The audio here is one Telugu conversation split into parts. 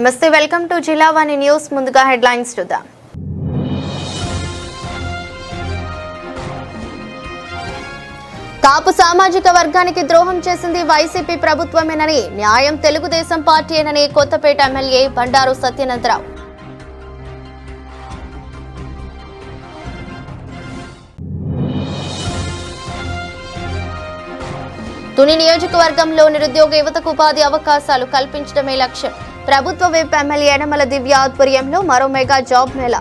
నమస్తే, వెల్కమ్ టు జిల్లా వాణి న్యూస్. ముందుగా హెడ్లైన్స్ చూద్దాం. కాపు సామాజిక వర్గానికి ద్రోహం చేసింది వైసీపీ ప్రభుత్వమేనని, న్యాయం తెలుగుదేశం పార్టీయేనని కొత్తపేట ఎమ్మెల్యే బండారు సత్యనందరావు. తుని నియోజకవర్గంలో నిరుద్యోగ యువతకు ఉపాధి అవకాశాలు కల్పించడమే లక్ష్యం. ప్రభుత్వ విప్ ఎమ్మెల్యే యనమల దివ్య ఆధ్వర్యంలో మరో మెగా జాబ్ మేళా.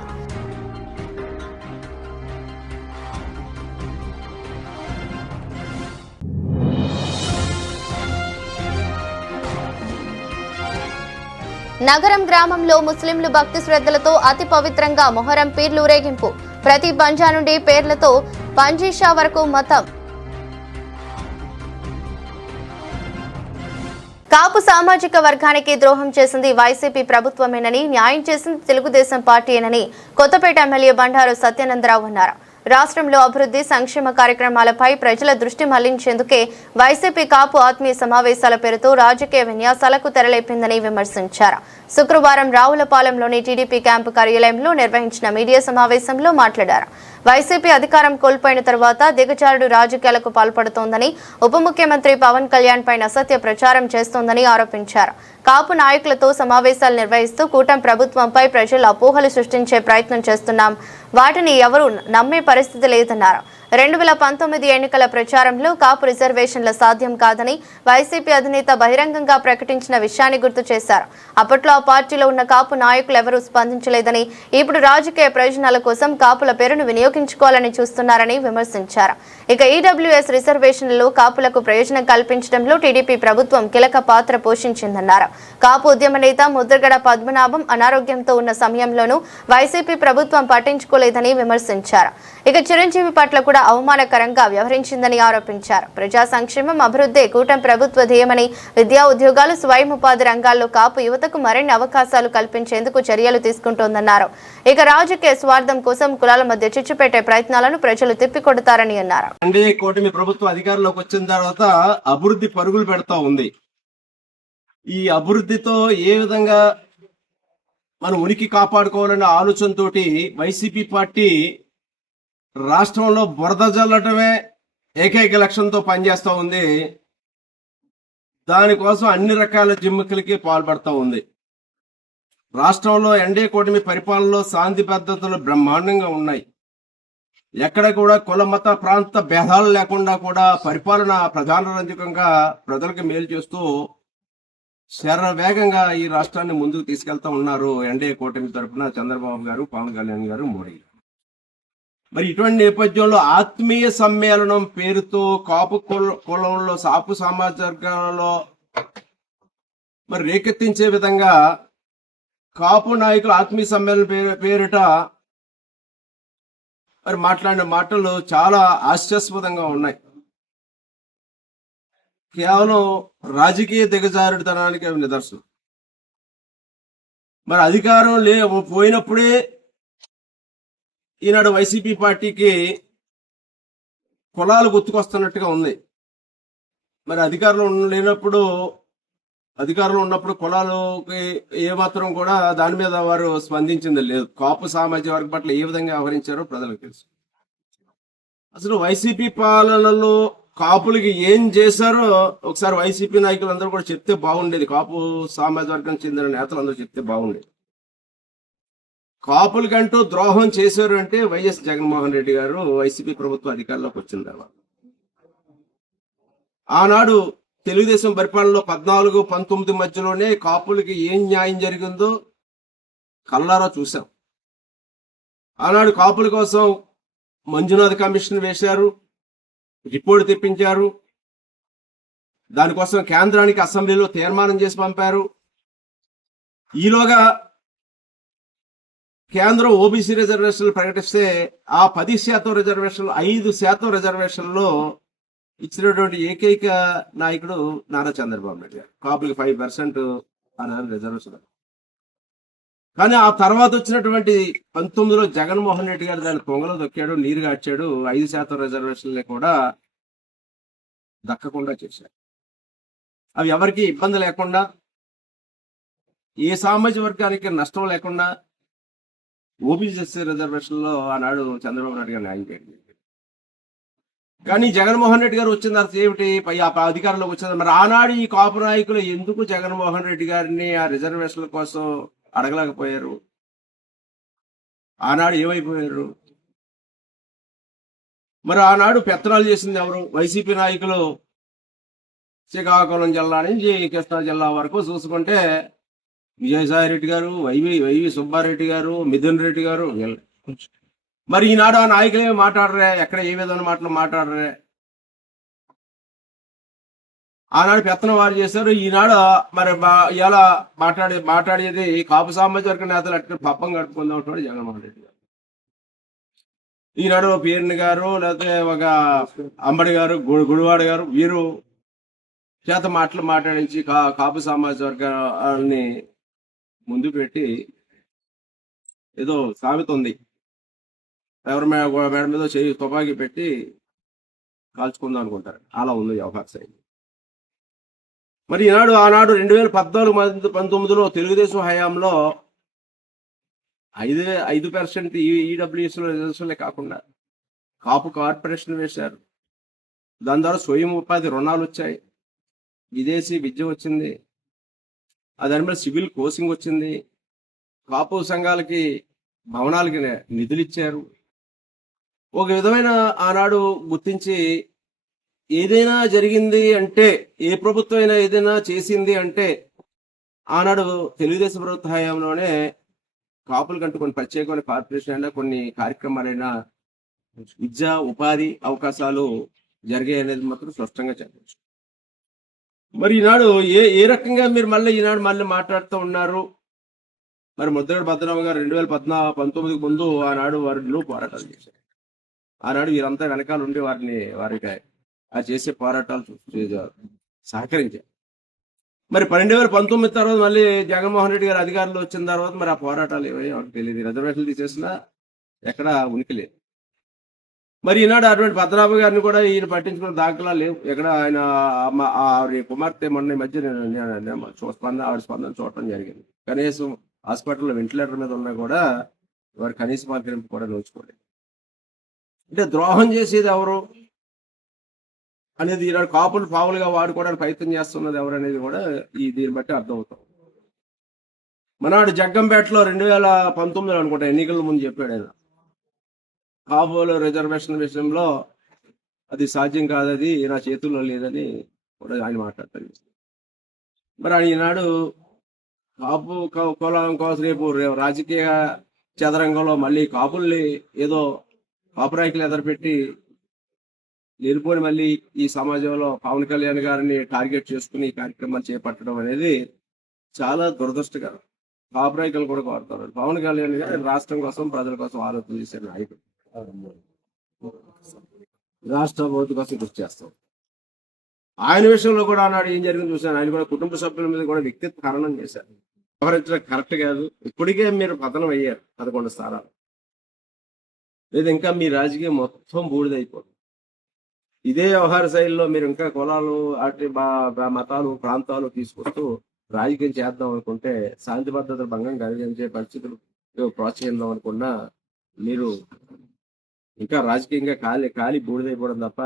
నగరం గ్రామంలో ముస్లింలు భక్తి శ్రద్ధలతో అతి పవిత్రంగా మొహరం పీర్లు ఊరేగింపు. ప్రతి పంజా నుండి పేర్లతో పంజీషా వరకు మతం. కాపు సామాజిక వర్గానికి ద్రోహం చేసింది వైసీపీ ప్రభుత్వమేనని, న్యాయం చేసింది తెలుగుదేశం పార్టీయేనని కొత్తపేట ఎమ్మెల్యే బండారు సత్యనందరావు అన్నారు. రాష్ట్రంలో అభివృద్ధి సంక్షేమ కార్యక్రమాలపై ప్రజల దృష్టి మళ్లించేందుకే వైసీపీ కాపు ఆత్మీయ సమావేశాల పేరుతో రాజకీయ విన్యాసాలకు తెరలేపిందని విమర్శించారు. శుక్రవారం రావులపాలెంలోని టీడీపీ క్యాంపు కార్యాలయంలో నిర్వహించిన మీడియా సమావేశంలో మాట్లాడారు. వైసీపీ అధికారం కోల్పోయిన తర్వాత దిగజారుడు రాజకీయాలకు పాల్పడుతోందని, ఉప ముఖ్యమంత్రి పవన్ కళ్యాణ్ పైన అసత్య ప్రచారం చేస్తోందని ఆరోపించారు. కాపు నాయకులతో సమావేశాలు నిర్వహిస్తూ కూటమి ప్రభుత్వంపై ప్రజలు అపోహలు సృష్టించే ప్రయత్నం చేస్తున్నాం, వాటిని ఎవరూ నమ్మే పరిస్థితి లేదన్నారు. 2019 ఎన్నికల ప్రచారంలో కాపు రిజర్వేషన్ల సాధ్యం కాదని వైసీపీ అధినేత బహిరంగంగా ప్రకటించిన విషయాన్ని గుర్తు చేశారు. అప్పట్లో ఆ పార్టీలో ఉన్న కాపు నాయకులు ఎవరూ స్పందించలేదని, ఇప్పుడు రాజకీయ ప్రయోజనాల కోసం కాపుల పేరును వినియోగించుకోవాలని చూస్తున్నారని విమర్శించారు. ఇక ఈడబ్ల్యూఎస్ రిజర్వేషన్లలో కాపులకు ప్రయోజనం కల్పించడంలో టీడీపీ ప్రభుత్వం కీలక పాత్ర పోషించిందన్నారు. కాపు ఉద్యమ నేత ముద్రగడ పద్మనాభం అనారోగ్యంతో ఉన్న సమయంలోనూ వైసీపీ ప్రభుత్వం పట్టించుకోలేదని విమర్శించారు. ఇక చిరంజీవి పట్ల కూడా అవమానకరంగా వ్యవహరించిందని ఆరోపించారు. ప్రజా సంక్షేమం, అభివృద్ధి కూటమి ప్రభుత్వ ధ్యేయమని, విద్యా, ఉద్యోగాలు, స్వయం ఉపాధి రంగాల్లో కాపు యువతకు మరిన్ని అవకాశాలు కల్పించేందుకు చర్యలు తీసుకుంటోందన్నారు. ఇక రాజకీయ స్వార్థం కోసం కులాల మధ్య చిచ్చు పెట్టే ప్రయత్నాలను ప్రజలు తిప్పికొడతారని అన్నారు. కూటమి ప్రభుత్వం అధికారంలోకి వచ్చిన తర్వాత అభివృద్ధి పరుగులు పెడతా ఉంది. ఈ అభివృద్ధితో ఏ విధంగా మనం ఉనికి కాపాడుకోవాలనే ఆలోచనతోటి వైసీపీ పార్టీ రాష్ట్రంలో బురద జల్లటమే ఏకైక లక్ష్యంతో పనిచేస్తూ ఉంది. దానికోసం అన్ని రకాల జిమ్మికలకి పాల్పడుతూ ఉంది. రాష్ట్రంలో ఎన్డీఏ కూటమి పరిపాలనలో శాంతి భద్రతలు బ్రహ్మాండంగా ఉన్నాయి. ఎక్కడ కూడా కుల మత ప్రాంత భేదాలు లేకుండా కూడా పరిపాలన ప్రధానరంజకంగా ప్రజలకు మేలు చేస్తూ శరవేగంగా ఈ రాష్ట్రాన్ని ముందుకు తీసుకెళ్తా ఉన్నారు ఎన్డీఏ కూటమి తరఫున చంద్రబాబు గారు, పవన్ కళ్యాణ్ గారు, మోడీ. మరి ఇటువంటి నేపథ్యంలో ఆత్మీయ సమ్మేళనం పేరుతో కాపు కులంలో సాపు సామాజికలో మరి రేకెత్తించే విధంగా కాపు నాయకులు ఆత్మీయ సమ్మేళనం పేరిట మరి మాట్లాడిన మాటలు చాలా హాస్యాస్పదంగా ఉన్నాయి. కేవలం రాజకీయ దిగజారుడుతనానికి అవి నిదర్శనం. మరి అధికారం పోయినప్పుడే ఈనాడు వైసీపీ పార్టీకి కులాలు గుర్తుకొస్తున్నట్టుగా ఉంది. మరి అధికారంలో ఉన్నప్పుడు కులాలకి ఏమాత్రం కూడా దాని మీద వారు స్పందించింది లేదు. కాపు సామాజిక వర్గం పట్ల ఏ విధంగా వ్యవహరించారో ప్రజలకు తెలుసు. అసలు వైసీపీ పాలనలో కాపులకి ఏం చేశారో ఒకసారి వైసీపీ నాయకులందరూ కూడా చెప్తే బాగుండేది. కాపు సామాజిక వర్గం చెందిన నేతలందరూ చెప్తే బాగుండేది. కాపులకంటూ ద్రోహం చేశారు అంటే వైఎస్ జగన్మోహన్ రెడ్డి గారు వైసీపీ ప్రభుత్వం అధికారంలోకి వచ్చిన తర్వాత. ఆనాడు తెలుగుదేశం పరిపాలనలో 14-19 మధ్యలోనే కాపులకి ఏం న్యాయం జరిగిందో కల్లారా చూశాం. ఆనాడు కాపుల కోసం మంజునాథ్ కమిషన్ వేశారు, రిపోర్ట్ తెప్పించారు. దానికోసం కేంద్రానికి అసెంబ్లీలో తీర్మానం చేసి పంపారు. ఈలోగా కేంద్రం ఓబీసీ రిజర్వేషన్లు ప్రకటిస్తే ఆ 10% రిజర్వేషన్లు 5% రిజర్వేషన్లో ఇచ్చినటువంటి ఏకైక నాయకుడు నారా చంద్రబాబు నాయుడు గారు. కాపులకి 5% అన్నారు రిజర్వేషన్. కానీ ఆ తర్వాత వచ్చినటువంటి 19లో జగన్మోహన్ రెడ్డి గారు దాన్ని పొంగలో దొక్కాడు, నీరు గార్చాడు. 5% రిజర్వేషన్లే కూడా దక్కకుండా చేశారు. అవి ఎవరికి ఇబ్బంది లేకుండా ఏ సామాజిక వర్గానికి నష్టం లేకుండా ఓబీసీ రిజర్వేషన్లో ఆనాడు చంద్రబాబు నాయుడు గారు న్యాయం చేయండి. కానీ జగన్మోహన్ రెడ్డి గారు వచ్చిన తర్వాత ఏమిటి అధికారంలోకి వచ్చిన మరి ఆనాడు ఈ కాపు నాయకులు ఎందుకు జగన్మోహన్ రెడ్డి గారిని ఆ రిజర్వేషన్ల కోసం అడగలేకపోయారు? ఆనాడు ఏమైపోయారు? మరి ఆనాడు పెత్తనాలు చేసింది ఎవరు? వైసీపీ నాయకులు. శ్రీకాకుళం జిల్లా నుంచి కృష్ణా జిల్లా వరకు చూసుకుంటే విజయసాయి రెడ్డి గారు, వైవి సుబ్బారెడ్డి గారు, మిథున్ రెడ్డి గారు. మరి ఈనాడు ఆ నాయకులు ఏమి మాట్లాడరే? ఎక్కడ ఏ విధమైన మాటలు మాట్లాడరే? ఆనాడు పెత్తనం వారు చేశారు. ఈనాడు మరి ఇలా మాట్లాడేది కాపు సామాజిక వర్గ నేతలు అట్లా పప్పం కట్టుకుందాం అంటున్నాడు జగన్మోహన్ రెడ్డి గారు. ఈనాడు పేరుని గారు, లేకపోతే ఒక అంబడి గారు, గుడివాడ గారు, వీరు చేత మాట్లాడించి కాపు సామాజిక వర్గాన్ని ముందు పెట్టి ఏదో సామెత ఉంది, ఎవరి మేడ మీద చేయి తుపాకీ పెట్టి కాల్చుకుందాం అనుకుంటారు. అలా ఉంది వ్యవహారం. మరి ఈనాడు ఆనాడు 2014-19లో తెలుగుదేశం హయాంలో 5% ఈడబ్ల్యూఎస్లో రిజర్వేషన్లే కాకుండా కాపు కార్పొరేషన్ వేశారు. దాని ద్వారా స్వయం ఉపాధి రుణాలు వచ్చాయి, విదేశీ విద్య వచ్చింది, దాని మీద సివిల్ కోచింగ్ వచ్చింది, కాపు సంఘాలకి భవనాలకి నిధులు ఇచ్చారు. ఒక విధమైన ఆనాడు గుర్తించి ఏదైనా జరిగింది అంటే, ఏ ప్రభుత్వం అయినా ఏదైనా చేసింది అంటే ఆనాడు తెలుగుదేశం ప్రభుత్వ హయాంలోనే కాపులకంటూ కొన్ని ప్రత్యేకమైన కార్పొరేషన్ అయినా కొన్ని కార్యక్రమాలైనా విద్యా ఉపాధి అవకాశాలు జరిగాయి అనేది మాత్రం స్పష్టంగా చెప్పచ్చు. మరి ఈనాడు ఏ రకంగా మీరు ఈనాడు మళ్ళీ మాట్లాడుతూ ఉన్నారు? మరి ముద్రగడ పద్మనాభం గారు 2019 ముందు ఆనాడు వారిలో పోరాటాలు చేశారు. ఆనాడు వీరంతా వెనకాల ఉండి వారికి ఆ చేసే పోరాటాలు సహకరించారు. మరి 2019 తర్వాత మళ్ళీ జగన్మోహన్ రెడ్డి గారు అధికారంలో వచ్చిన తర్వాత మరి ఆ పోరాటాలు ఏమని వాళ్ళకి తెలియదు. రిజర్వేషన్లు తీసేసినా ఎక్కడ ఉనికి లేదు. మరి ఈనాడు అటువంటి పద్మనాభ గారిని కూడా ఈయన పట్టించుకున్న దాఖలా లేవు. ఎక్కడ ఆయన ఆవిడ కుమార్తె మొన్న మధ్య ఆవిడ స్పందన చూడటం జరిగింది. కనీసం హాస్పిటల్లో వెంటిలేటర్ మీద ఉన్నా కూడా వారు కనీస పలకరింపు కూడా నోచుకోలేదు. అంటే ద్రోహం చేసేది ఎవరు అనేది ఈనాడు కాపులు పావులుగా వాడుకోవడానికి ప్రయత్నం చేస్తున్నది ఎవరు అనేది కూడా దీన్ని బట్టి అర్థమవుతాం. మనాడు జగ్గంపేటలో 2019 అనుకుంటా ఎన్నికల ముందు చెప్పాడు ఆయన, కాపుల రిజర్వేషన్ విషయంలో అది సాధ్యం కాదు, అది నా చేతుల్లో లేదని కూడా ఆయన మాట్లాడతాడు. మరి ఆయన ఈనాడు కాపు కులం కోసం రేపు రాజకీయ చదరంగంలో మళ్ళీ కాపుల్ని ఏదో కాపురాయికులు ఎదురుపెట్టి నిలుపుకొని మళ్ళీ ఈ సమాజంలో పవన్ కళ్యాణ్ గారిని టార్గెట్ చేసుకుని ఈ కార్యక్రమాలు చేపట్టడం అనేది చాలా దురదృష్టకరం. కాపురాయికులు కూడా కోరుతారు. పవన్ కళ్యాణ్ గారు రాష్ట్రం కోసం ప్రజల కోసం ఆలోచన చేసే నాయకుడు, రాష్ట్ర అభివృద్ధి కోసం కృషి చేస్తాం. ఆయన విషయంలో కూడా ఆనాడు ఏం జరిగింది చూశాను. ఆయన కూడా కుటుంబ సభ్యుల మీద కూడా వ్యక్తిత్వ హరణం చేశారు. వ్యవహరించడం కరెక్ట్ కాదు. ఇప్పటికే మీరు పతనం అయ్యారు 11 స్థానాలు. లేదా ఇంకా మీ రాజకీయం మొత్తం బూడిదైపోతుంది. ఇదే వ్యవహార శైలిలో మీరు ఇంకా కులాలు అటు మతాలు ప్రాంతాలు తీసుకొస్తూ రాజకీయం చేద్దాం అనుకుంటే, శాంతి భద్రతలు భంగం కలిగించే పరిస్థితులు ప్రోత్సహిద్దాం అనుకున్నా మీరు ఇంకా రాజకీయంగా ఖాళీ బూడిదైపోవడం తప్ప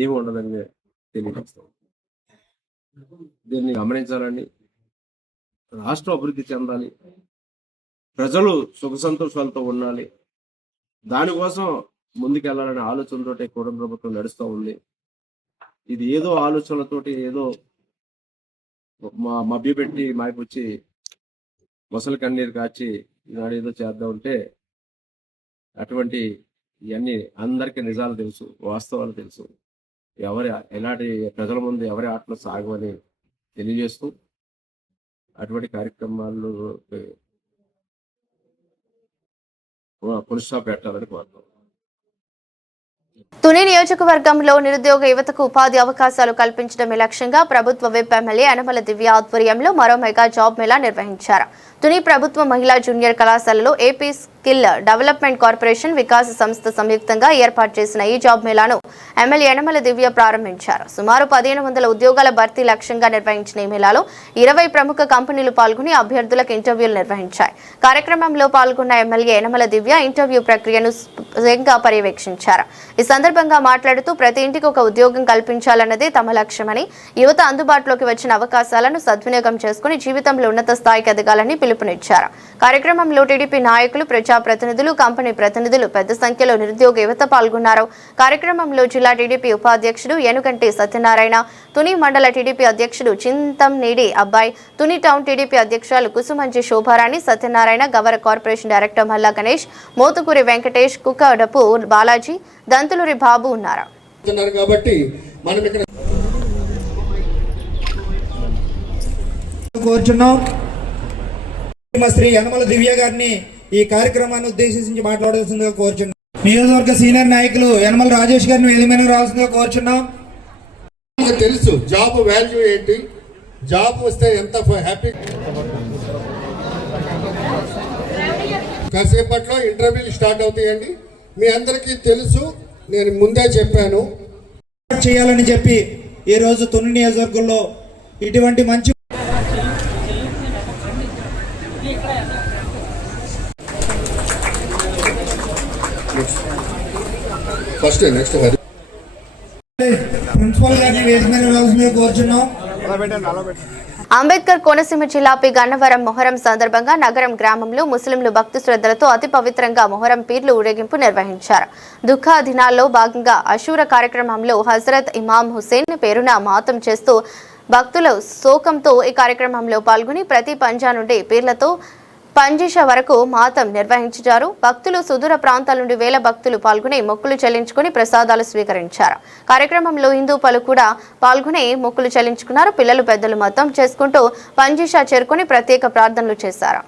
ఏమి ఉండదని తెలియజేస్తాం. దీన్ని గమనించాలని, రాష్ట్రం అభివృద్ధి చెందాలి, ప్రజలు సుఖ సంతోషాలతో ఉండాలి, దానికోసం ముందుకెళ్లాలనే ఆలోచనతో కూటమి ప్రభుత్వం నడుస్తూ ఉంది. ఇది ఏదో ఆలోచనలతోటి ఏదో మభ్యపెట్టి మాయపుచ్చి మొసలు కన్నీరు కాచి ఈనాడు ఏదో చేద్దాం ఉంటే అటువంటి ఇవన్నీ అందరికీ నిజాలు తెలుసు, వాస్తవాలు తెలుసు. ఎలాంటి ప్రజల ముందు ఎవరి ఆటలు సాగవని తెలియజేస్తూ అటువంటి కార్యక్రమాలు పునః పెట్టాలని కోరుతాం. తుని నియోజకవర్గంలో నిరుద్యోగ యువతకు ఉపాధి అవకాశాలు కల్పించడమే లక్ష్యంగా ప్రభుత్వ విప్ ఎమ్మెల్యే యనమల దివ్య ఆధ్వర్యంలో మరో మెగా జాబ్ మేళా నిర్వహించారు. తుని ప్రభుత్వ మహిళా జూనియర్ కళాశాలలో AP skill development corporation Vikas సంస్థ సంయుక్తంగా ఏర్పాటు చేసిన ఈ జాబ్ మేళాను ఎమ్మెల్యే యనమల దివ్య ప్రారంభించారు. సుమారు 1500 ఉద్యోగాల భర్తీ లక్ష్యంగా నిర్వహించిన ఈ మేళాలో 20 ప్రముఖ కంపెనీలు పాల్గొని అభ్యర్థులకు ఇంటర్వ్యూలు నిర్వహించాయి. కార్యక్రమంలో పాల్గొన్న ఎమ్మెల్యే యనమల దివ్య ఇంటర్వ్యూ ప్రక్రియను స్వయంగా పర్యవేక్షించారు. ఈ సందర్భంగా మాట్లాడుతూ ప్రతి ఇంటికి ఒక ఉద్యోగం కల్పించాలన్నదే తమ లక్ష్యమని, యువత అందుబాటులోకి వచ్చిన అవకాశాలను సద్వినియోగం చేసుకుని జీవితంలో ఉన్నత స్థాయికి ఎదగాలని పిలుపునిచ్చారు. కార్యక్రమంలో టీడీపీ నాయకులు, ప్రజాప్రతినిధులు, కంపెనీ ప్రతినిధులు పెద్ద సంఖ్యలో నిరుద్యోగ యువత పాల్గొన్నారు. కార్యక్రమంలో జిల్లా టీడీపీ ఉపాధ్యక్షుడు ఏనుగంటి సత్యనారాయణ, తుని మండల టీడీపీ అధ్యక్షుడు చింతంనేడి అబ్బాయి, తుని టౌన్ టీడీపీ అధ్యక్షురాలు కుసుమంచి శోభారాణి, సత్యనారాయణ, గవర కార్పొరేషన్ డైరెక్టర్ మల్లా గణేష్, మోతుకూరి వెంకటేష్, కుక్కడపు బాలాజీ, దంతులూరి బాబు ఉన్నారు. కాబట్టి మనం ఇక్కడ కోరుచున్నాం. శ్రీ యనమల దివ్య గారిని ఈ కార్యక్రమాన్ని ఉద్దేశించి మాట్లాడాల్సిందిగా కోరుచున్నాం. నియోజకవర్గ సీనియర్ నాయకులు యనమల రాజేష్ గారిని వేదికగా రావాల్సిందిగా కోరుచున్నాం. తెలుసు జాబ్ వాల్యూ ఏంటి, జాబ్ వస్తే ఎంత హ్యాపీ. కాసేపట్లో ఇంటర్వ్యూలు స్టార్ట్ అవుతాయండి. మీ అందరికీ తెలుసు, నేను ముందే చెప్పాను చేయాలని చెప్పి ఈరోజు తుని నియోజకవర్గంలో ఇటువంటి మంచి ఫస్ట్ నెక్స్ట్ ప్రిన్సిపల్ గారిని వేదికగా రావాల్సిందిగా కోరుచున్నాం. అంబేద్కర్ కోనసీమ జిల్లా పి గన్నవరం మొహరం సందర్భంగా నగరం గ్రామంలో ముస్లింలు భక్తి శ్రద్ధలతో అతి పవిత్రంగా మొహరం పీర్లు ఊరేగింపు నిర్వహించారు. దుఃఖ దినాల్లో భాగంగా అషూర కార్యక్రమంలో హజరత్ ఇమాం హుసేన్ పేరున మాతం చేస్తూ భక్తుల శోకంతో ఈ కార్యక్రమంలో పాల్గొని ప్రతి పంజా నుండి పీర్లతో పంజిష వరకు మాతం నిర్వహించారు. భక్తులు సుదూర ప్రాంతాల నుండి వేల భక్తులు పాల్గొని మొక్కులు చెల్లించుకుని ప్రసాదాలు స్వీకరించారు. కార్యక్రమంలో హిందూ కూడా పాల్గొని మొక్కులు చెల్లించుకున్నారు. పిల్లలు పెద్దలు మతం చేసుకుంటూ పంజిష చేరుకుని ప్రత్యేక ప్రార్థనలు చేశారు.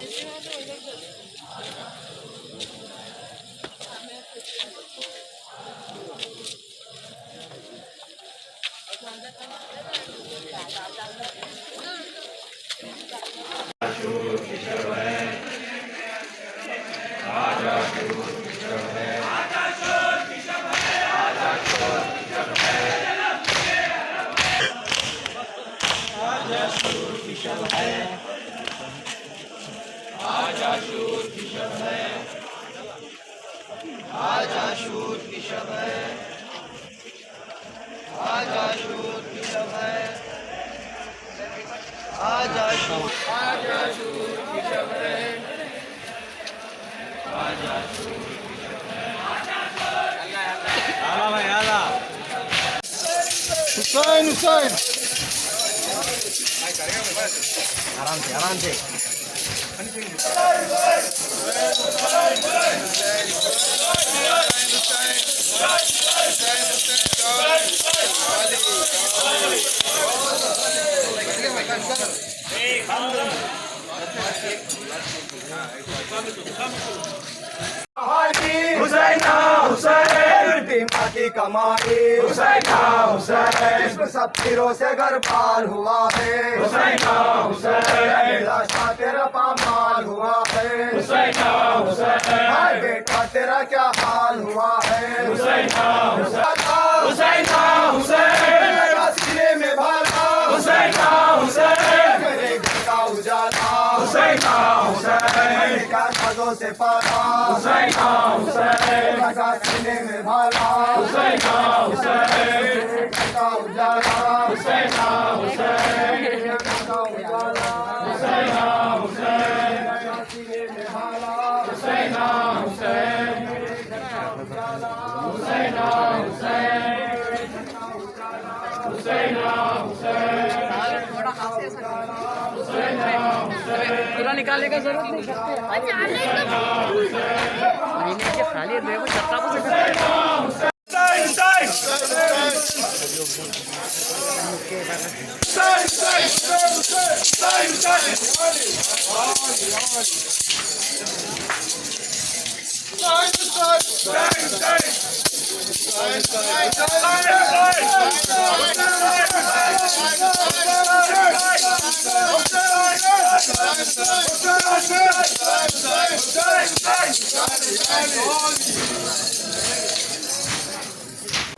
आराम से की कमाई हुसैना हुसैन, इसमें सब तीरों से घर पार हुआ है हुसैना हुसैन, लाशा तेरा पामाल हुआ है हुसैना हुसैन, हाय बेटा तेरा क्या हाल हुआ है हुसैना हुसैना हुसैन, लगा सीने में भाला हुसैना हुसैन, मेरे घर का उजाला हुसैना हुसैन, क्या खादों से पाला हुसैना हुसैन, लगा सीने में भाला हुसैना हुसैन, का उजाला हुसैना हुसैन, का उजाला हुसैना हुसैन, लगा सीने में भाला हुसैना हुसैन, उजाला हुसैना हुसैन, हुसैना हुसैन, पूरा निकालने का जरूरत नहीं महीने के खाली देखो छत्ता को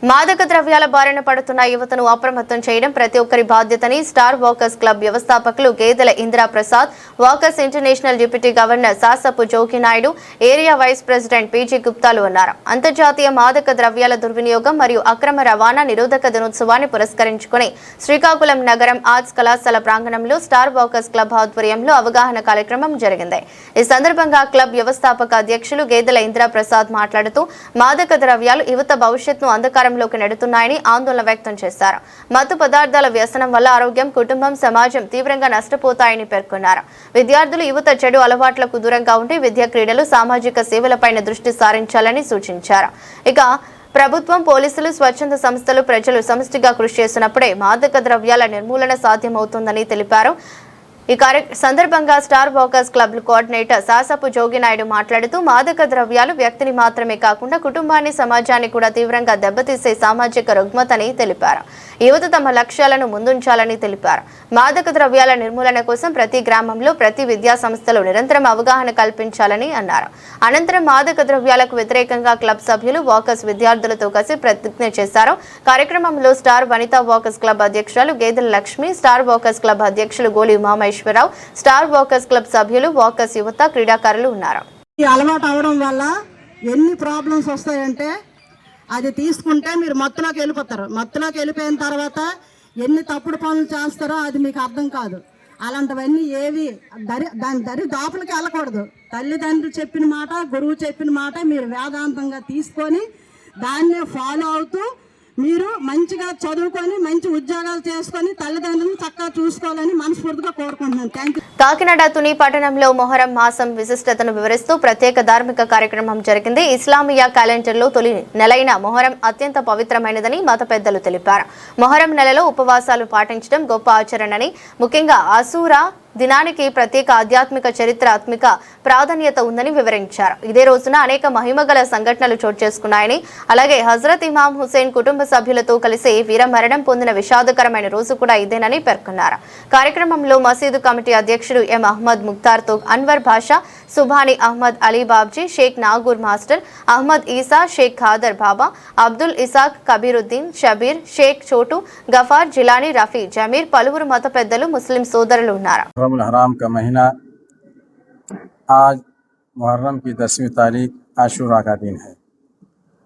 మాదక ద్రవ్యాల బారిన పడుతున్న యువతను అప్రమత్తం చేయడం ప్రతి ఒక్కరి బాధ్యతని స్టార్ వాకర్స్ క్లబ్ వ్యవస్థాపకులు Gedela Indira Prasad, walkers international deputy governor Sasapu Jogi Naidu, area vice president PG గుప్తాలు అన్నారు. అంతర్జాతీయ మాదక ద్రవ్యాల దుర్వినియోగం మరియు అక్రమ రవాణా నిరోధక దినోత్సవాన్ని పురస్కరించుకుని శ్రీకాకుళం నగరం ఆర్ట్స్ కళాశాల ప్రాంగణంలో స్టార్ వాకర్స్ క్లబ్ ఆధ్వర్యంలో అవగాహన కార్యక్రమం జరిగింది. ఈ సందర్భంగా క్లబ్ వ్యవస్థాపక అధ్యక్షులు గేదెల ఇందిరా ప్రసాద్ మాట్లాడుతూ మాదక ద్రవ్యాలు యువత భవిష్యత్తును అంధకారంలోకి నెడుతున్నాయని ఆందోళన వ్యక్తం చేశారు. మత్తు పదార్థాల వ్యసనం వల్ల ఆరోగ్యం, కుటుంబం, సమాజం తీవ్రంగా నష్టపోతాయని పేర్కొన్నారు. విద్యార్థులు యువత చెడు అలవాట్లకు దూరంగా ఉండి విద్య, క్రీడలు, సామాజిక సేవలపైన దృష్టి సారించాలని సూచించారు. ఇక ప్రభుత్వం, పోలీసులు, స్వచ్ఛంద సంస్థలు, ప్రజలు సమిష్టిగా కృషి చేసినప్పుడే మాదక ద్రవ్యాల నిర్మూలన సాధ్యమవుతుందని తెలిపారు. ఈ సందర్భంగా star walkers club coordinator సాసపు Jogi Naidu మాట్లాడుతూ మాదక ద్రవ్యాలు వ్యక్తిని మాత్రమే కాకుండా కుటుంబాన్ని, సమాజాన్ని కూడా తీవ్రంగా దెబ్బతీసే సామాజిక రుగ్మతని తెలిపారు. యువత తమ లక్ష్యాలను ముందుంచాలని తెలిపారు. మాదక ద్రవ్యాల నిర్మూలన కోసం ప్రతి గ్రామంలో, ప్రతి విద్యా సంస్థలు నిరంతరం అవగాహన కల్పించాలని అన్నారు. అనంతరం మాదక ద్రవ్యాలకు వ్యతిరేకంగా క్లబ్ సభ్యులు, వాకర్స్ విద్యార్థులతో కలిసి ప్రతిజ్ఞ చేశారు. కార్యక్రమంలో స్టార్ వనితా వాకర్స్ క్లబ్ అధ్యక్షురాలు గేదెల లక్ష్మి, స్టార్ వాకర్స్ క్లబ్ అధ్యక్షులు గోలి ఉమామేశ్వరరావు, స్టార్ వాకర్స్ క్లబ్ సభ్యులు, వాకర్స్ యువత, క్రీడాకారులు ఉన్నారు. ఈ అలవాటు అవడం వల్ల ఎన్ని ప్రాబ్లమ్స్ వస్తాయంటే అది తీసుకుంటే మీరు మత్తులోకి వెళ్ళిపోతారు. మత్తులోకి వెళ్ళిపోయిన తర్వాత ఎన్ని తప్పుడు పనులు చేస్తారో అది మీకు అర్థం కాదు. అలాంటివన్నీ ఏవి దాని దరి దాపులకి వెళ్ళకూడదు. తల్లిదండ్రులు చెప్పిన మాట, గురువు చెప్పిన మాట మీరు వేదాంతంగా తీసుకొని దాన్నే ఫాలో అవుతూ మీరు మంచిగా చదువుకొని మంచి ఉద్యోగాలు చేసుకొని తల్లిదండ్రులను చక్కగా చూసుకోవాలని మనస్ఫూర్తిగా కోరుకుంటున్నాను. Thank you. కాకినాడ తుని పట్టణంలో మొహరం మాసం విశిష్టతను వివరిస్తూ ప్రత్యేక ధార్మిక కార్యక్రమం జరిగింది. ఇస్లామియా క్యాలెండర్లో తొలి నెలైన మొహరం అత్యంత పవిత్రమైనదని మత పెద్దలు తెలిపారు. మొహరం నెలలో ఉపవాసాలు పాటించడం గొప్ప ఆచరణని, ముఖ్యంగా అసూరా దినానికి ప్రత్యేక ఆధ్యాత్మిక, చరిత్రాత్మక ప్రాధాన్యత ఉందని వివరించారు. ఇదే రోజున అనేక మహిమగల సంఘటనలు చోటు చేసుకున్నాయని, అలాగే హజరత్ ఇమాం హుసేన్ కుటుంబ సభ్యులతో కలిసి వీరమరణం పొందిన విషాదకరమైన రోజు కూడా ఇదేనని పేర్కొన్నారు. కార్యక్రమంలో మసీదు కమిటీ అధ్యక్షుడు ఎం అహ్మద్ ముఖ్తార్తో అన్వర్ భాషా, సుభాని అహ్మద్, అలీ బాబ్జీ, షేక్ నాగూర్ మాస్టర్, అహ్మద్ ఈసా, షేక్ ఖాదర్ బాబా, అబ్దుల్ ఇసాక్, కబీరుద్దీన్, షబీర్, షేక్ చోటు, గఫార్, జిలానీ, రఫీ, జమీర్, పలువురు మత పెద్దలు, ముస్లిం సోదరులు ఉన్నారు. हराम का महीना आज मुहर्रम की 10वीं तारीख आशूरा का दिन है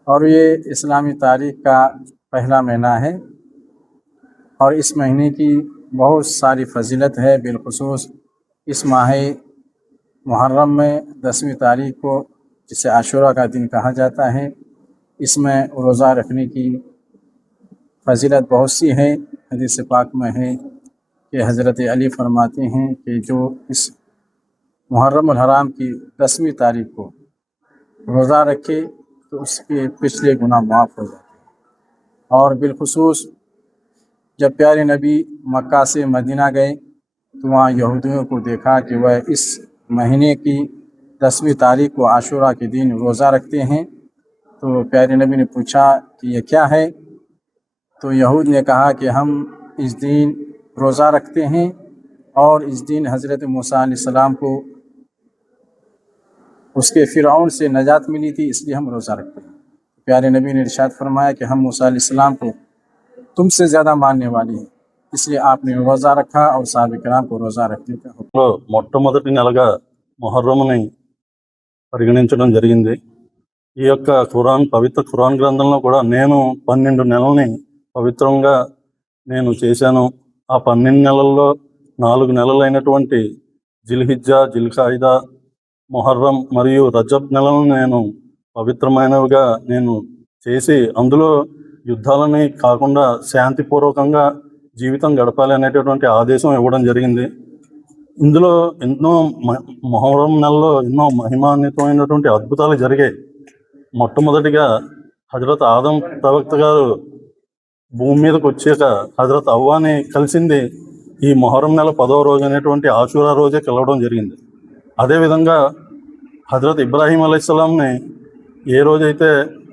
और ये इस्लामी तारीख का पहला महीना है और इस महीने की बहुत सारी फजीलत है। बिलखुसूस इस माह मुहर्रम में 10वीं तारीख को, जिसे आशूरा का दिन कहा जाता है, इसमें रोज़ा रखने की फजीलत बहुत सी है। हदीस पाक में है कि हज़रत अली फरमाते हैं कि जो इस मुहर्रम हराम की 10वीं तारीख को रोज़ा रखे तो उसके पिछले गुनाह माफ़ हो जाते हैं। और बिलखुसूस जब प्यारे नबी मक्का से मदीना गए तो वहाँ यहूदियों को देखा कि वह इस महीने की 10वीं तारीख को आशूरा के दिन रोज़ा रखते हैं। तो प्यारे नबी ने पूछा कि यह क्या है, तो यहूद ने कहा कि हम इस दिन रोज़ा रखते हैं और इस दिन हज़रत मूसा अलैहिस्सलाम को उसके फ़िरऔन से नजात मिली थी, इसलिए हम रोज़ा रखते हैं। प्यारे नबी ने इरशाद फरमाया कि हम मूसा अलैहिस्सलाम को तुमसे ज़्यादा मानने वाले हैं, इसलिए आपने रोज़ा रखा और साहबे किराम को रोज़ा रखने का हुक्म। మొట్టమొదటి నెలగా మొహర్రముని పరిగణించడం జరిగింది. ఈ యొక్క పవిత్ర ఖురాన్ గ్రంథంలో కూడా నేను 12 నెలల్ని పవిత్రంగా నేను చేశాను. ఆ 12 నెలల్లో 4 నెలలైనటువంటి జిల్హిజ్జా, జిల్ఖాయిదా, మొహర్రం మరియు రజబ్ నెలను నేను పవిత్రమైనవిగా నేను చేసి అందులో యుద్ధాలని కాకుండా శాంతిపూర్వకంగా జీవితం గడపాలి అనేటటువంటి ఆదేశం ఇవ్వడం జరిగింది. ఇందులో ఎన్నో మొహర్రం నెలలో ఎన్నో మహిమాన్వితమైనటువంటి అద్భుతాలు జరిగాయి. మొట్టమొదటిగా హజరత్ ఆదం ప్రవక్త గారు భూమి మీదకి వచ్చాక హజరత్ అవ్వాని కలిసింది ఈ మొహర్రం నెల 10వ రోజు అనేటువంటి ఆషూరా రోజే కలవడం జరిగింది. అదేవిధంగా హజరత్ ఇబ్రాహీం అలైహిస్సలాంని ఏ రోజైతే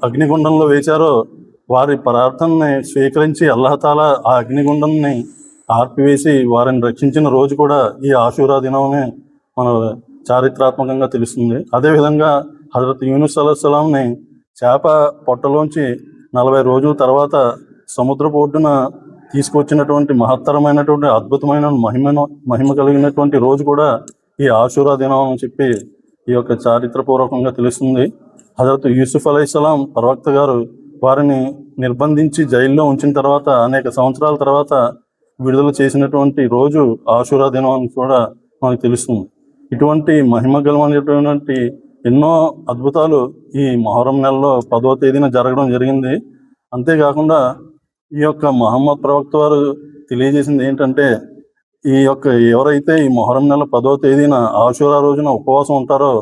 అగ్నిగుండంలో వేశారో వారి ప్రార్థనని స్వీకరించి అల్లాహ్ తాలా ఆ అగ్నిగుండంని ఆర్పివేసి వారిని రక్షించిన రోజు కూడా ఈ ఆషూరా దినమనే మన చారిత్రాత్మకంగా తెలుస్తుంది. అదేవిధంగా హజరత్ యూనుస్ అలైహిస్సలాంని చేప పొట్టలోంచి 40 రోజుల తర్వాత సముద్రపు ఒడ్డున తీసుకొచ్చినటువంటి మహత్తరమైనటువంటి అద్భుతమైన మహిమ కలిగినటువంటి రోజు కూడా ఈ ఆషూరా దినం అని చెప్పి ఈ యొక్క చారిత్రపూర్వకంగా తెలుస్తుంది. హజరత్ యూసుఫ్ అలైహిస్సలాం ప్రవక్త గారు వారిని నిర్బంధించి జైల్లో ఉంచిన తర్వాత అనేక సంవత్సరాల తర్వాత విడుదల చేసినటువంటి రోజు ఆషూరా దినం అని కూడా మనకు తెలుస్తుంది. ఇటువంటి మహిమగలమైనటువంటి ఎన్నో అద్భుతాలు ఈ మొహరం నెలలో 10వ తేదీన జరగడం జరిగింది. అంతేకాకుండా ఈ యొక్క మహమ్మద్ ప్రవక్త వారు తెలియజేసింది ఏంటంటే, ఈ యొక్క ఎవరైతే ఈ మొహరం నెల 10వ తేదీన ఆషూరా రోజున ఉపవాసం ఉంటారో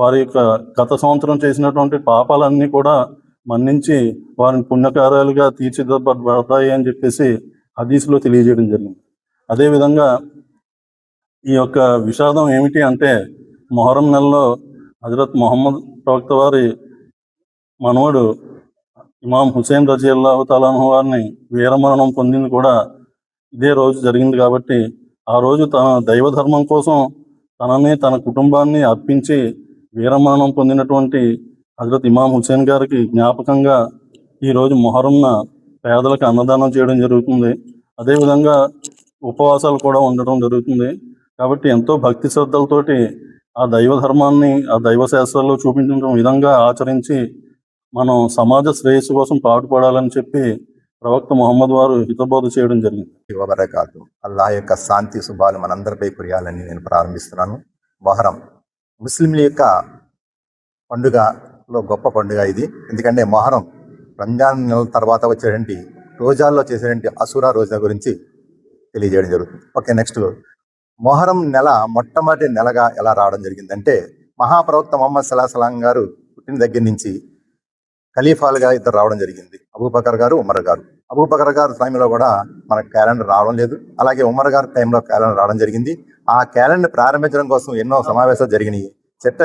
వారి యొక్క గత సంవత్సరం చేసినటువంటి పాపాలన్నీ కూడా మన్నించి వారిని పుణ్యకార్యాలుగా తీర్చిదిద్దబడతాయి అని చెప్పేసి హదీసులో తెలియజేయడం జరిగింది. అదేవిధంగా ఈ యొక్క విషాదం ఏమిటి అంటే, మొహరం నెలలో హజరత్ మొహమ్మద్ ప్రవక్త వారి మనవడు ఇమాం హుసేన్ రజియల్లాహు తాలా అన్హు వారిని వీరమరణం పొందింది కూడా ఇదే రోజు జరిగింది. కాబట్టి ఆ రోజు తన దైవ ధర్మం కోసం తనని తన కుటుంబాన్ని అర్పించి వీరమరణం పొందినటువంటి హజరత్ ఇమాం హుసేన్ గారికి జ్ఞాపకంగా ఈరోజు మొహరంన పేదలకు అన్నదానం చేయడం జరుగుతుంది. అదేవిధంగా ఉపవాసాలు కూడా ఉండడం జరుగుతుంది. కాబట్టి ఎంతో భక్తి శ్రద్ధలతోటి ఆ దైవ ధర్మాన్ని ఆ దైవ శాస్త్రాల్లో చూపించిన విధంగా ఆచరించి మనం సమాజ శ్రేయస్సు కోసం పాటుపడాలని చెప్పి ప్రవక్త మొహమ్మద్ వారు హితబోధ చేయడం జరిగింది. వబరకాతు. అల్లాహ్ యొక్క శాంతి శుభాలు మనందరిపై కురియాలని నేను ప్రారంభిస్తున్నాను. మొహరం ముస్లింల యొక్క పండుగలో గొప్ప పండుగ ఇది. ఎందుకంటే మొహరం రంజాన్ నెల తర్వాత వచ్చేటువంటి రోజాల్లో చేసేటువంటి అసూరా రోజా గురించి తెలియజేయడం జరుగుతుంది. ఓకే, నెక్స్ట్ మొహరం నెల మొట్టమొదటి నెలగా ఎలా రావడం జరిగిందంటే, మహాప్రవక్త మొహమ్మద్ సల్లాహం గారు పుట్టిన దగ్గర నుంచి ఖలీఫాలుగా ఇద్దరు రావడం జరిగింది, అబూబకర్ గారు, ఉమర్ గారు. అబూబకర్ గారు టైంలో కూడా మనకు క్యాలెండర్ రావడం లేదు, అలాగే ఉమర్ గారి టైంలో క్యాలెండర్ రావడం జరిగింది. ఆ క్యాలెండర్ ప్రారంభించడం కోసం ఎన్నో సమావేశాలు జరిగినాయి.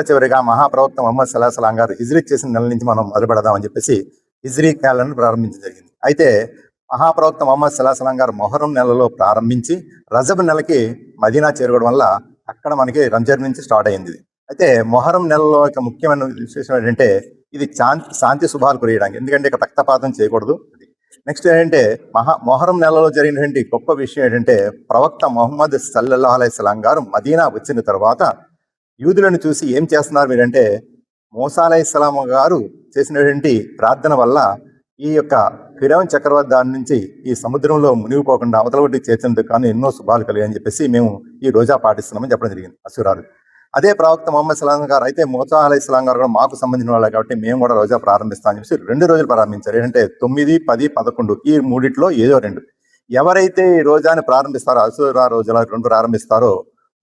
చివరిగా మహాప్రవక్త మొహమ్మద్ సల్లాహం గారు హిజ్రీ చేసిన నెల నుంచి మనం మొదలు పెడదామని చెప్పేసి హిజ్రీ క్యాలెండర్ ప్రారంభించడం జరిగింది. అయితే మహాప్రవక్త మొహమ్మద్ సల్లాహం గారు మొహరం నెలలో ప్రారంభించి రజబ్ నెలకి మదీనా చేరుకోవడం వల్ల అక్కడ మనకి రంజాన్ నుంచి స్టార్ట్ అయింది. అయితే మొహరం నెలలో ఒక ముఖ్యమైన విశేషం ఏంటంటే, ఇది శాంతి శుభాలు కురియడానికి, ఎందుకంటే ఇక్కడ రక్తపాతం చేయకూడదు. నెక్స్ట్ ఏంటంటే, మొహరం నెలలో జరిగినటువంటి గొప్ప విషయం ఏంటంటే, ప్రవక్త మొహమ్మద్ సల్లల్లాహు అలైహి వసల్లం గారు మదీనా వచ్చిన తర్వాత యూదులను చూసి ఏం చేస్తున్నారు మీరంటే, మూసా అలైహిస్సలాం గారు చేసినటువంటి ప్రార్థన వల్ల ఈ యొక్క ఫిరౌన్ చక్రవర్తి దాని నుంచి ఈ సముద్రంలో మునిగిపోకుండా అవతల ఒడ్డుకి చేర్చినందుకు కానీ ఎన్నో శుభాలు కలిగాయని చెప్పేసి మేము ఈ రోజా పాటిస్తున్నామని చెప్పడం జరిగింది అసూరాలు. అదే ప్రవక్త మొహమ్మద్ సల్లాం గారు అయితే మూసా అలైహిస్సలాం గారు కూడా మాకు సంబంధించిన వాళ్ళే కాబట్టి మేము కూడా రోజా ప్రారంభిస్తామని చెప్పేసి 2 రోజులు ప్రారంభించారు. ఏంటంటే 9, 10, 11 ఈ మూడిట్లో ఏదో 2. ఎవరైతే ఈ రోజాని ప్రారంభిస్తారో, అసూరా రోజుల 2 ప్రారంభిస్తారో,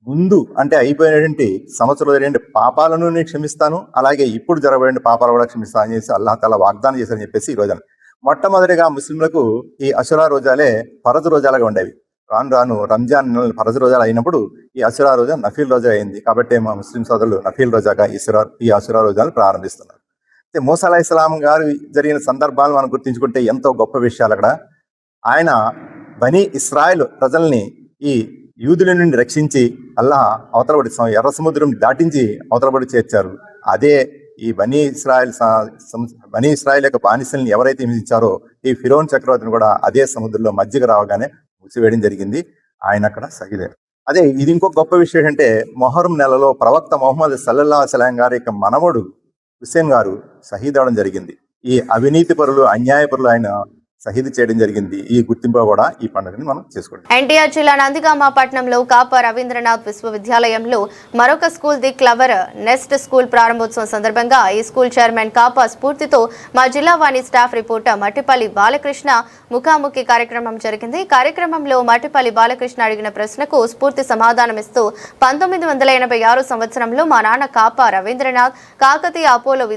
ముందు అంటే అయిపోయినటువంటి సంవత్సరం జరిగిన పాపాలను నేను క్షమిస్తాను, అలాగే ఇప్పుడు జరగబడిన పాపాలు కూడా క్షమిస్తాను అని చెప్పేసి అల్లాహ్ తాలా వాగ్దానం చేశారని చెప్పేసి ఈ రోజాను మొట్టమొదటిగా ముస్లింలకు ఈ అషురా రోజాలే ఫరజ్ రోజాలుగా ఉండేవి. రాను రాను రంజాన్ ఫరజ్ రోజాలు అయినప్పుడు ఈ అషురా రోజా నఫీల్ రోజా అయింది. కాబట్టి మా ముస్లిం సోదరులు నఫీల్ రోజాగా ఈ అషురా రోజాలు ప్రారంభిస్తున్నారు. అయితే మూసా అలైహిస్సలాం గారు జరిగిన సందర్భాలు మనం గుర్తించుకుంటే ఎంతో గొప్ప విషయాలు అక్కడ. ఆయన బనీ ఇస్రాయేల్ ప్రజల్ని ఈ యూదుల నుండి రక్షించి అల్లాహ్ అవతలబడి ఎర్ర సముద్రం దాటించి అవతలబడి చేర్చారు. అదే ఈ బనీ ఇస్రాయేల్ యొక్క బానిసల్ని ఎవరైతే హింసించారో ఈ ఫిరౌన్ చక్రవర్తిని కూడా అదే సముద్రంలో మధ్యకు రావగానే మూసివేయడం జరిగింది. ఆయన అక్కడ సహిదే. అదే ఇది ఇంకొక గొప్ప విషయం ఏంటంటే, మొహరం నెలలో ప్రవక్త మొహమ్మద్ సల్లల్లాహు అలైహి వసల్లం గారి యొక్క మనవడు హుస్సేన్ గారు షహీద్ అవడం జరిగింది. ఈ అవినీతి పరులు, అన్యాయ పరులు ఆయన షహీద్ చేయడం జరిగింది. ఈ గుర్తింపు కూడా ఈ పండుగని మనం చేసుకుంటాం. ఎన్టీఆర్ జిల్లా నందిగామ పట్టణంలో కాపా రవీంద్రనాథ్ విశ్వవిద్యాలయంలో మరొక school the Clover Nest school ప్రారంభోత్సవం సందర్భంగా ఈ స్కూల్ చైర్మన్ కాపా స్ఫూర్తితో మా జిల్లా వాణి స్టాఫ్ రిపోర్టర్ మట్టిపల్లి బాలకృష్ణ ముఖాముఖి కార్యక్రమం జరిగింది. ఈ కార్యక్రమంలో మట్టిపల్లి బాలకృష్ణ అడిగిన ప్రశ్నకు స్ఫూర్తి సమాధానమిస్తూ 1986 సంవత్సరంలో మా నాన్న కాపా రవీంద్రనాథ్ కాకతీయ అపోలో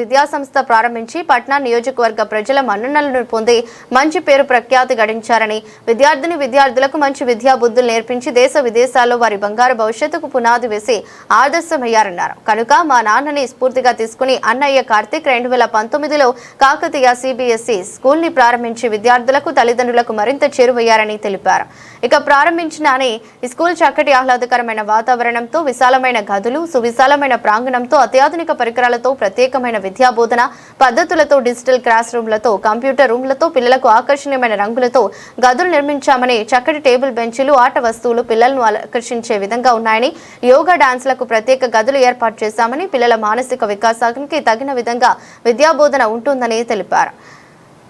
విద్యాసంస్థ ప్రారంభించి పట్నా నియోజకవర్గ ప్రజల మన్ననలను పొంది మంచి పేరు ప్రఖ్యాతి గడించారని, విద్యార్థులకు మంచి విద్యా బుద్ధులు నేర్పించి దేశ విదేశాల్లో వారి బంగారు భవిష్యత్తుకు పునాది వేసి ఆదర్శమయ్యారన్నారు. కనుక మా నాన్నని స్ఫూర్తిగా తీసుకుని అన్నయ్య కార్తిక్ 2019లో కాకతీయ CBSE స్కూల్ ని ప్రారంభించి విద్యార్థులకు తల్లిదండ్రులకు మరింత చేరువయ్యారని తెలిపారు. ఇక ప్రారంభించినానే ఈ స్కూల్ చక్కటి ఆహ్లాదకరమైన వాతావరణంతో, విశాలమైన గదులు, సువిశాలమైన ప్రాంగణంతో, అత్యాధునిక పరికరాలతో, ప్రత్యేకమైన విద్యా బోధన పద్ధతులతో, డిజిటల్ క్లాస్ రూమ్లతో, కంప్యూటర్ రూమ్లతో, పిల్లలకు ఆకర్షణీయమైన రంగులతో గదులు నిర్మించామని, చక్కటి టేబుల్ బెంచీలు, ఆట వస్తువులు పిల్లలను ఆకర్షించే విధంగా ఉన్నాయని, యోగా డాన్స్లకు ప్రత్యేక గదులు ఏర్పాటు చేశామని, పిల్లల మానసిక వికాసానికి తగిన విధంగా విద్యా బోధన ఉంటుందని తెలిపారు.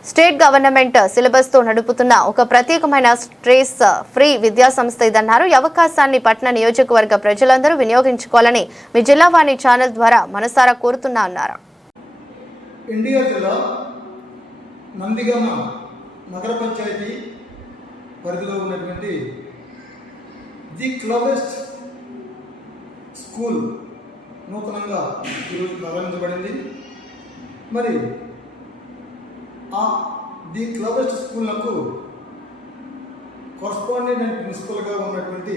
స్టేట్ గవర్నమెంట్ సిలబస్ తో నడుపుతున్న ఒక ప్రత్యేకమైన స్ట్రెస్ ఫ్రీ విద్యా సంస్థ ఇదన్నారు. ఈ అవకాశాన్ని పట్టణ నియోజకవర్గ ప్రజలందరూ వినియోగించుకోవాలని మీ జిల్లా వాణి ఛానల్ ద్వారా మనసారా కోరుతున్నా అన్నారు. ఎన్టీఆర్ జిల్లా నందిగామ నగర పంచాయతీ పరిధిలో ఉన్నటువంటి ది క్లవెస్ట్ స్కూల్ నూతనంగా ఈరోజు ప్రారంభించబడింది. మరి ఆ ది క్లవెస్ట్ స్కూళ్లకు కరస్పాండెంట్ అండ్ ప్రిన్సిపల్గా ఉన్నటువంటి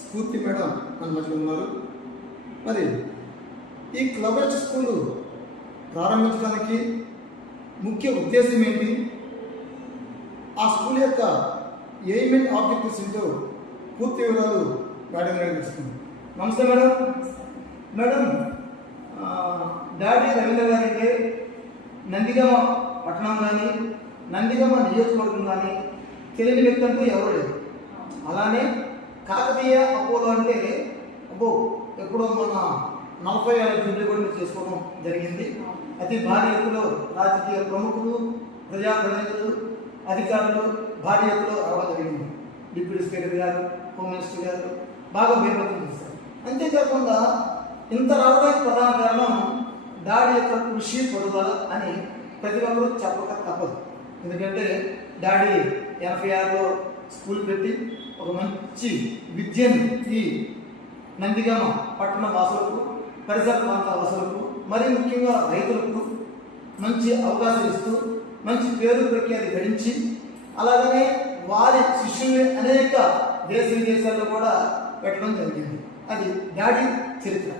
స్ఫూర్తి మేడం మన మధ్య ఉన్నారు. మరి ఈ క్లవెస్ట్ స్కూల్ ప్రారంభించడానికి ముఖ్య ఉద్దేశం ఏంటి, ఆ స్కూల్ యొక్క ఎయిమ్ అండ్ ఆబ్జెక్టివ్స్ ఏంటో పూర్తి వివరాలు మేడం గారికి తెలుస్తుంది. నమస్తే మేడం. మేడం, డాడీ రవీంద్ర గారికి నందిగామ పట్టణం కానీ నందిగామ నియోజకవర్గం కానీ తెలియని వ్యక్తి అంటూ ఎవరు లేదు. అలానే కాకతీయ అపోలో అంటే ఎప్పుడో మన 40,000 జూబ్లీ కూడా చేసుకోవడం జరిగింది. అతి భారీ ఎత్తులో రాజకీయ ప్రముఖులు, ప్రజాప్రతినిధులు, అధికారులు భారీ ఎత్తులో రావడం జరిగింది. డిప్యూటీ స్పీకర్ గారు, హోమ్ మినిస్టర్ గారు బాగా బేపత్రం చేస్తారు. అంతేకాకుండా ఇంత రావడానికి ప్రధాన కారణం డాడీ యొక్క కృషి పడుదల అని ప్రతి ఒక్కరూ చెప్పక తప్పదు. ఎందుకంటే డాడీ 86లో స్కూల్ పెట్టి ఒక మంచి విద్యను ఈ నందిగామ పట్టణ వాసులకు, పరిసర ప్రాంత వాసులకు, మరీ ముఖ్యంగా రైతులకు మంచి అవకాశాలు ఇస్తూ మంచి పేరు ప్రఖ్యాతి గడించి, అలాగనే వారి శిష్యుల్ని అనేక దేశ విదేశాల్లో కూడా పెట్టడం జరిగింది. అది డాడీ చరిత్ర.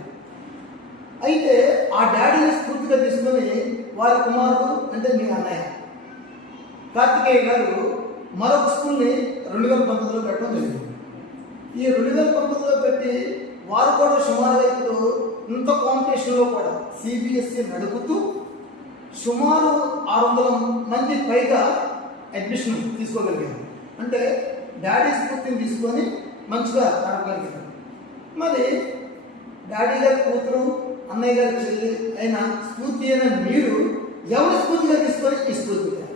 అయితే ఆ డాడీని స్ఫూర్తిగా తీసుకొని వారి కుమారుడు అంటే మీ అన్నయ్య కార్తికేయ గారు మరొక స్కూల్ని 2019లో పెట్టడం జరిగింది. ఈ 2019లో పెట్టి వారు కూడా సుమారుగా ఇప్పుడు ఇంత కాంపిటీషన్లో కూడా CBSE నడుపుతూ సుమారు 600 మంది పైగా అడ్మిషన్ తీసుకోగలిగారు. అంటే డాడీ స్ఫూర్తిని తీసుకొని మంచిగా నడపగలిగారు. మరి డాడీ గారి కూతురు, అన్నయ్య గారి చెల్లి అయిన స్ఫూర్తి అయిన మీరు ఎవరి స్ఫూర్తిగా తీసుకొని ఈ స్కూల్ పెట్టారు?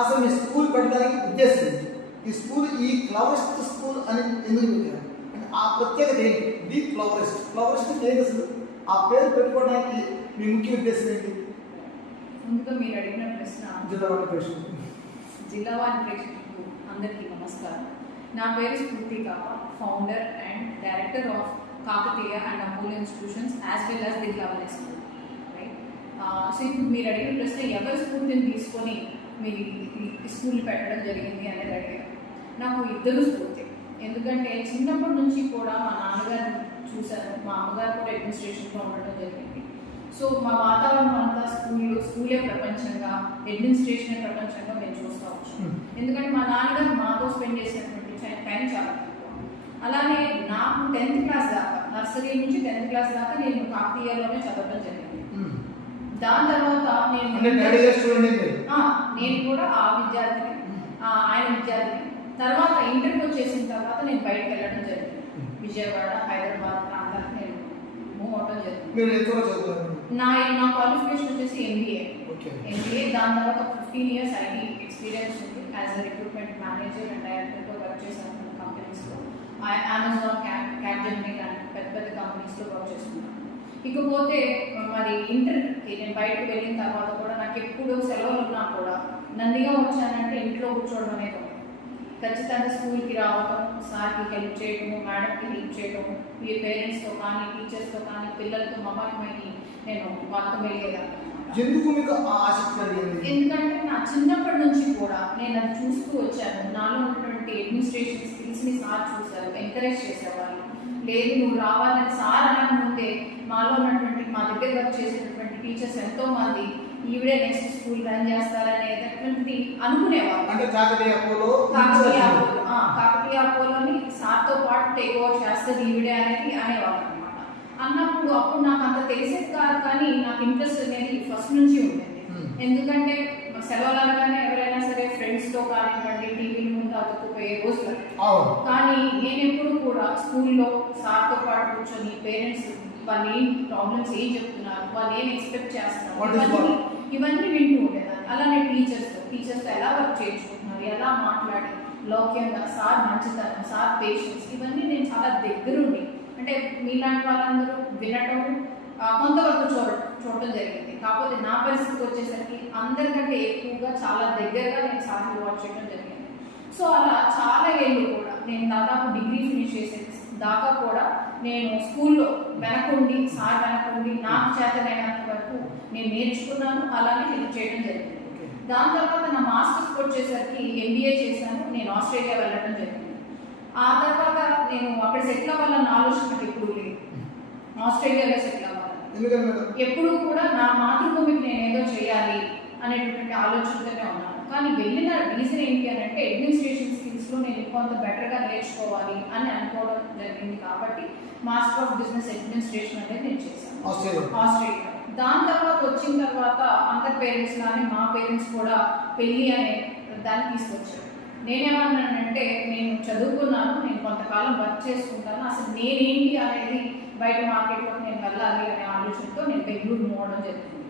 అసలు మీ స్కూల్ పెట్టడానికి ఉద్దేశం ఏంటి? ఈ స్కూల్ ఈ ఫ్లవరెస్ట్ స్కూల్ అని ఎందుకు పెట్టారు? అంటే ఆ ప్రత్యేకత ఏంటి? ది ఫ్లవరెస్ట్ ఏంటి అసలు? ఆ పేరు పెట్టుకోవడానికి మీ ముఖ్య ఉద్దేశం ఏంటి? ముందుగా మీరు అడిగిన ప్రశ్న జిల్లావాణి ప్రేక్షకులకు అందరికీ నమస్కారం. నా పేరు Spoorthi Kapa, founder and director of Kakatiya and Apollo institutions as well as the cleverest school. Right. So ఇప్పుడు మీరు అడిగిన ప్రశ్న ఎవరి స్ఫూర్తిని తీసుకొని మీరు ఈ స్కూల్ పెట్టడం జరిగింది అనేది అడిగారు. నాకు ఇద్దరు స్ఫూర్తి. ఎందుకంటే చిన్నప్పటి నుంచి కూడా మా నాన్నగారు చూశాను, మా అమ్మగారు కూడా అడ్మినిస్ట్రేషన్లో ఉండడం జరిగింది. సో మా వాతావరణం అంతా స్కూలే ప్రపంచంగా, అడ్మినిస్ట్రేషనే ప్రపంచంగా మేము చూస్తూ వచ్చాం. ఎందుకంటే మా నాన్నగారు మాతో స్పెండ్ చేసినటువంటి టైం చాలా తక్కువ. అలానే నాకు 10th క్లాస్ దాకా, నర్సరీ నుంచి 10th క్లాస్ దాకా నేను కాకతీయలోనే చదవడం జరిగింది. దాని తర్వాత నేను కూడా ఆ విద్యార్థిని, ఆయన విద్యార్థిని. తర్వాత ఇంటర్కి వచ్చేసిన తర్వాత నేను బయటకు వెళ్ళడం జరిగింది. విజయవాడ, హైదరాబాద్ ప్రాంతానికి నేను మూవ్ అవడం జరిగింది. నా క్వాలిఫికేషన్ వచ్చేసి MBA. దాని తర్వాత 15 years IT ఎక్స్పీరియన్స్ ఉంది. As a recruitment manager and డైరెక్టర్గా వర్క్ చేశాను కంపెనీస్లో. అమెజాన్, క్యాప్జెమినీ లాంటి పెద్ద పెద్ద కంపెనీస్లో వర్క్ చేస్తున్నాను. ఇకపోతే మరి ఇంటర్కి నేను బయటకు వెళ్ళిన తర్వాత కూడా నాకు ఎప్పుడు సెలవులు ఉన్నా కూడా నందిగా వచ్చానంటే ఇంట్లో కూర్చోవడం అనేది ఉంది. ఖచ్చితంగా స్కూల్కి రావడం, సార్కి హెల్ప్ చేయటము, మేడంకి హెల్ప్ చేయటము, మీ పేరెంట్స్తో కానీ, టీచర్స్తో కానీ, పిల్లలతో మమేకమై నేను వాళ్ళతో వెళ్ళేదాన్ని. ఎందుకు మీకు ఆసక్తి కలిగింది? ఎందుకంటే నా చిన్నప్పటి నుంచి కూడా నేను అది చూస్తూ వచ్చాను. నాలో ఉన్నటువంటి అడ్మినిస్ట్రేషన్ స్కిల్స్ని సార్ చూశారు, ఎంకరేజ్ చేసేవాళ్ళు. లేదు నువ్వు రావాలని సార్ అనక ముందే మాలో ఉన్నటువంటి మా దగ్గర వర్క్ చేసేటటువంటి టీచర్స్ ఎంతోమంది ఈవిడే నెక్స్ట్ స్కూల్ రన్ చేస్తారనేటటువంటి అనుకునేవాళ్ళు. అంటే కాకతీయ అపోలోని సార్తో పాటు టేక్ ఓవర్ చేస్తుంది ఈవిడే అనేది అనేవాళ్ళు అనమాట. అన్నప్పుడు అప్పుడు నాకు అంత తెలిసేది కాదు, కానీ నాకు ఇంట్రెస్ట్ అనేది ఫస్ట్ నుంచి ఉండేది. ఎందుకంటే సెలవులు అనగానే ఎవరైనా సరే ఫ్రెండ్స్తో కానివ్వండి టీవీ ముందు అతుక్కుపోయే రోజులు. కానీ నేను ఎప్పుడు కూడా స్కూల్లో సార్తో పాటు కూర్చొని పేరెంట్స్ వాళ్ళు ఏం ప్రాబ్లమ్స్ ఏం చెప్తున్నారు, వాళ్ళు ఏం ఎక్స్పెక్ట్ చేస్తున్నారు, ఇవన్నీ వింటూ ఉండేదాన్ని. అలానే టీచర్స్తో ఎలా వర్క్ చేయించుకుంటున్నారు, ఎలా మాట్లాడి లౌక్యంగా సార్ మంచితనం, సార్ పేషెన్స్, ఇవన్నీ నేను చాలా దగ్గరుండి అంటే మీలాంటి వాళ్ళందరూ వినటం కొంతవరకు చూడటం జరిగింది. కాకపోతే నా పరిస్థితికి వచ్చేసరికి అందరికంటే ఎక్కువగా చాలా దగ్గరగా నేను సార్ని వాచ్ చేయడం జరిగింది. సో అలా చాలా ఏళ్ళు కూడా నేను దాదాపు డిగ్రీ ఫినిష్ చేసే దాకా కూడా నేను స్కూల్లో సార్ వెనకుండి నాకు చేతనైనంత వరకు నేను నేర్చుకున్నాను, అలానే హెల్ప్ చేయడం జరిగింది. దాని తర్వాత నా మాస్టర్స్ వచ్చేసరికి MBA చేశాను, నేను ఆస్ట్రేలియా వెళ్ళడం జరిగింది. ఆ తర్వాత నేను అక్కడ సెటిల్ అవ్వాలన్న ఆలోచన నాకు ఎప్పుడు లేదు. ఆస్ట్రేలియాలో సెటిల్ అవ్వాలి, ఎప్పుడు కూడా నా మాతృభూమికి నేను ఏదో చేయాలి అనేటువంటి ఆలోచనతోనే ఉన్నాను. కానీ వెళ్ళిన రీజన్ ఏంటి అని అంటే అడ్మినిస్ట్రేషన్ స్కిల్స్లో నేను కొంత బెటర్గా నేర్చుకోవాలి అని అనుకోవడం జరిగింది. కాబట్టి మాస్టర్ ఆఫ్ బిజినెస్ అడ్మినిస్ట్రేషన్ అనేది నేను చేశాను ఆస్ట్రేలియా. దాని తర్వాత వచ్చిన తర్వాత అందరి పేరెంట్స్ లానే మా పేరెంట్స్ కూడా పెళ్ళి అనే దాన్ని తీసుకొచ్చారు. నేనేమన్నానంటే నేను చదువుకున్నాను, నేను కొంతకాలం వర్క్ చేసుకుంటాను, అసలు నేనేంటి అనేది బయట మార్కెట్లోకి నేను వెళ్ళాలి అనే ఆలోచనతో నేను బెంగళూరు మూవ్ అవడం జరిగింది.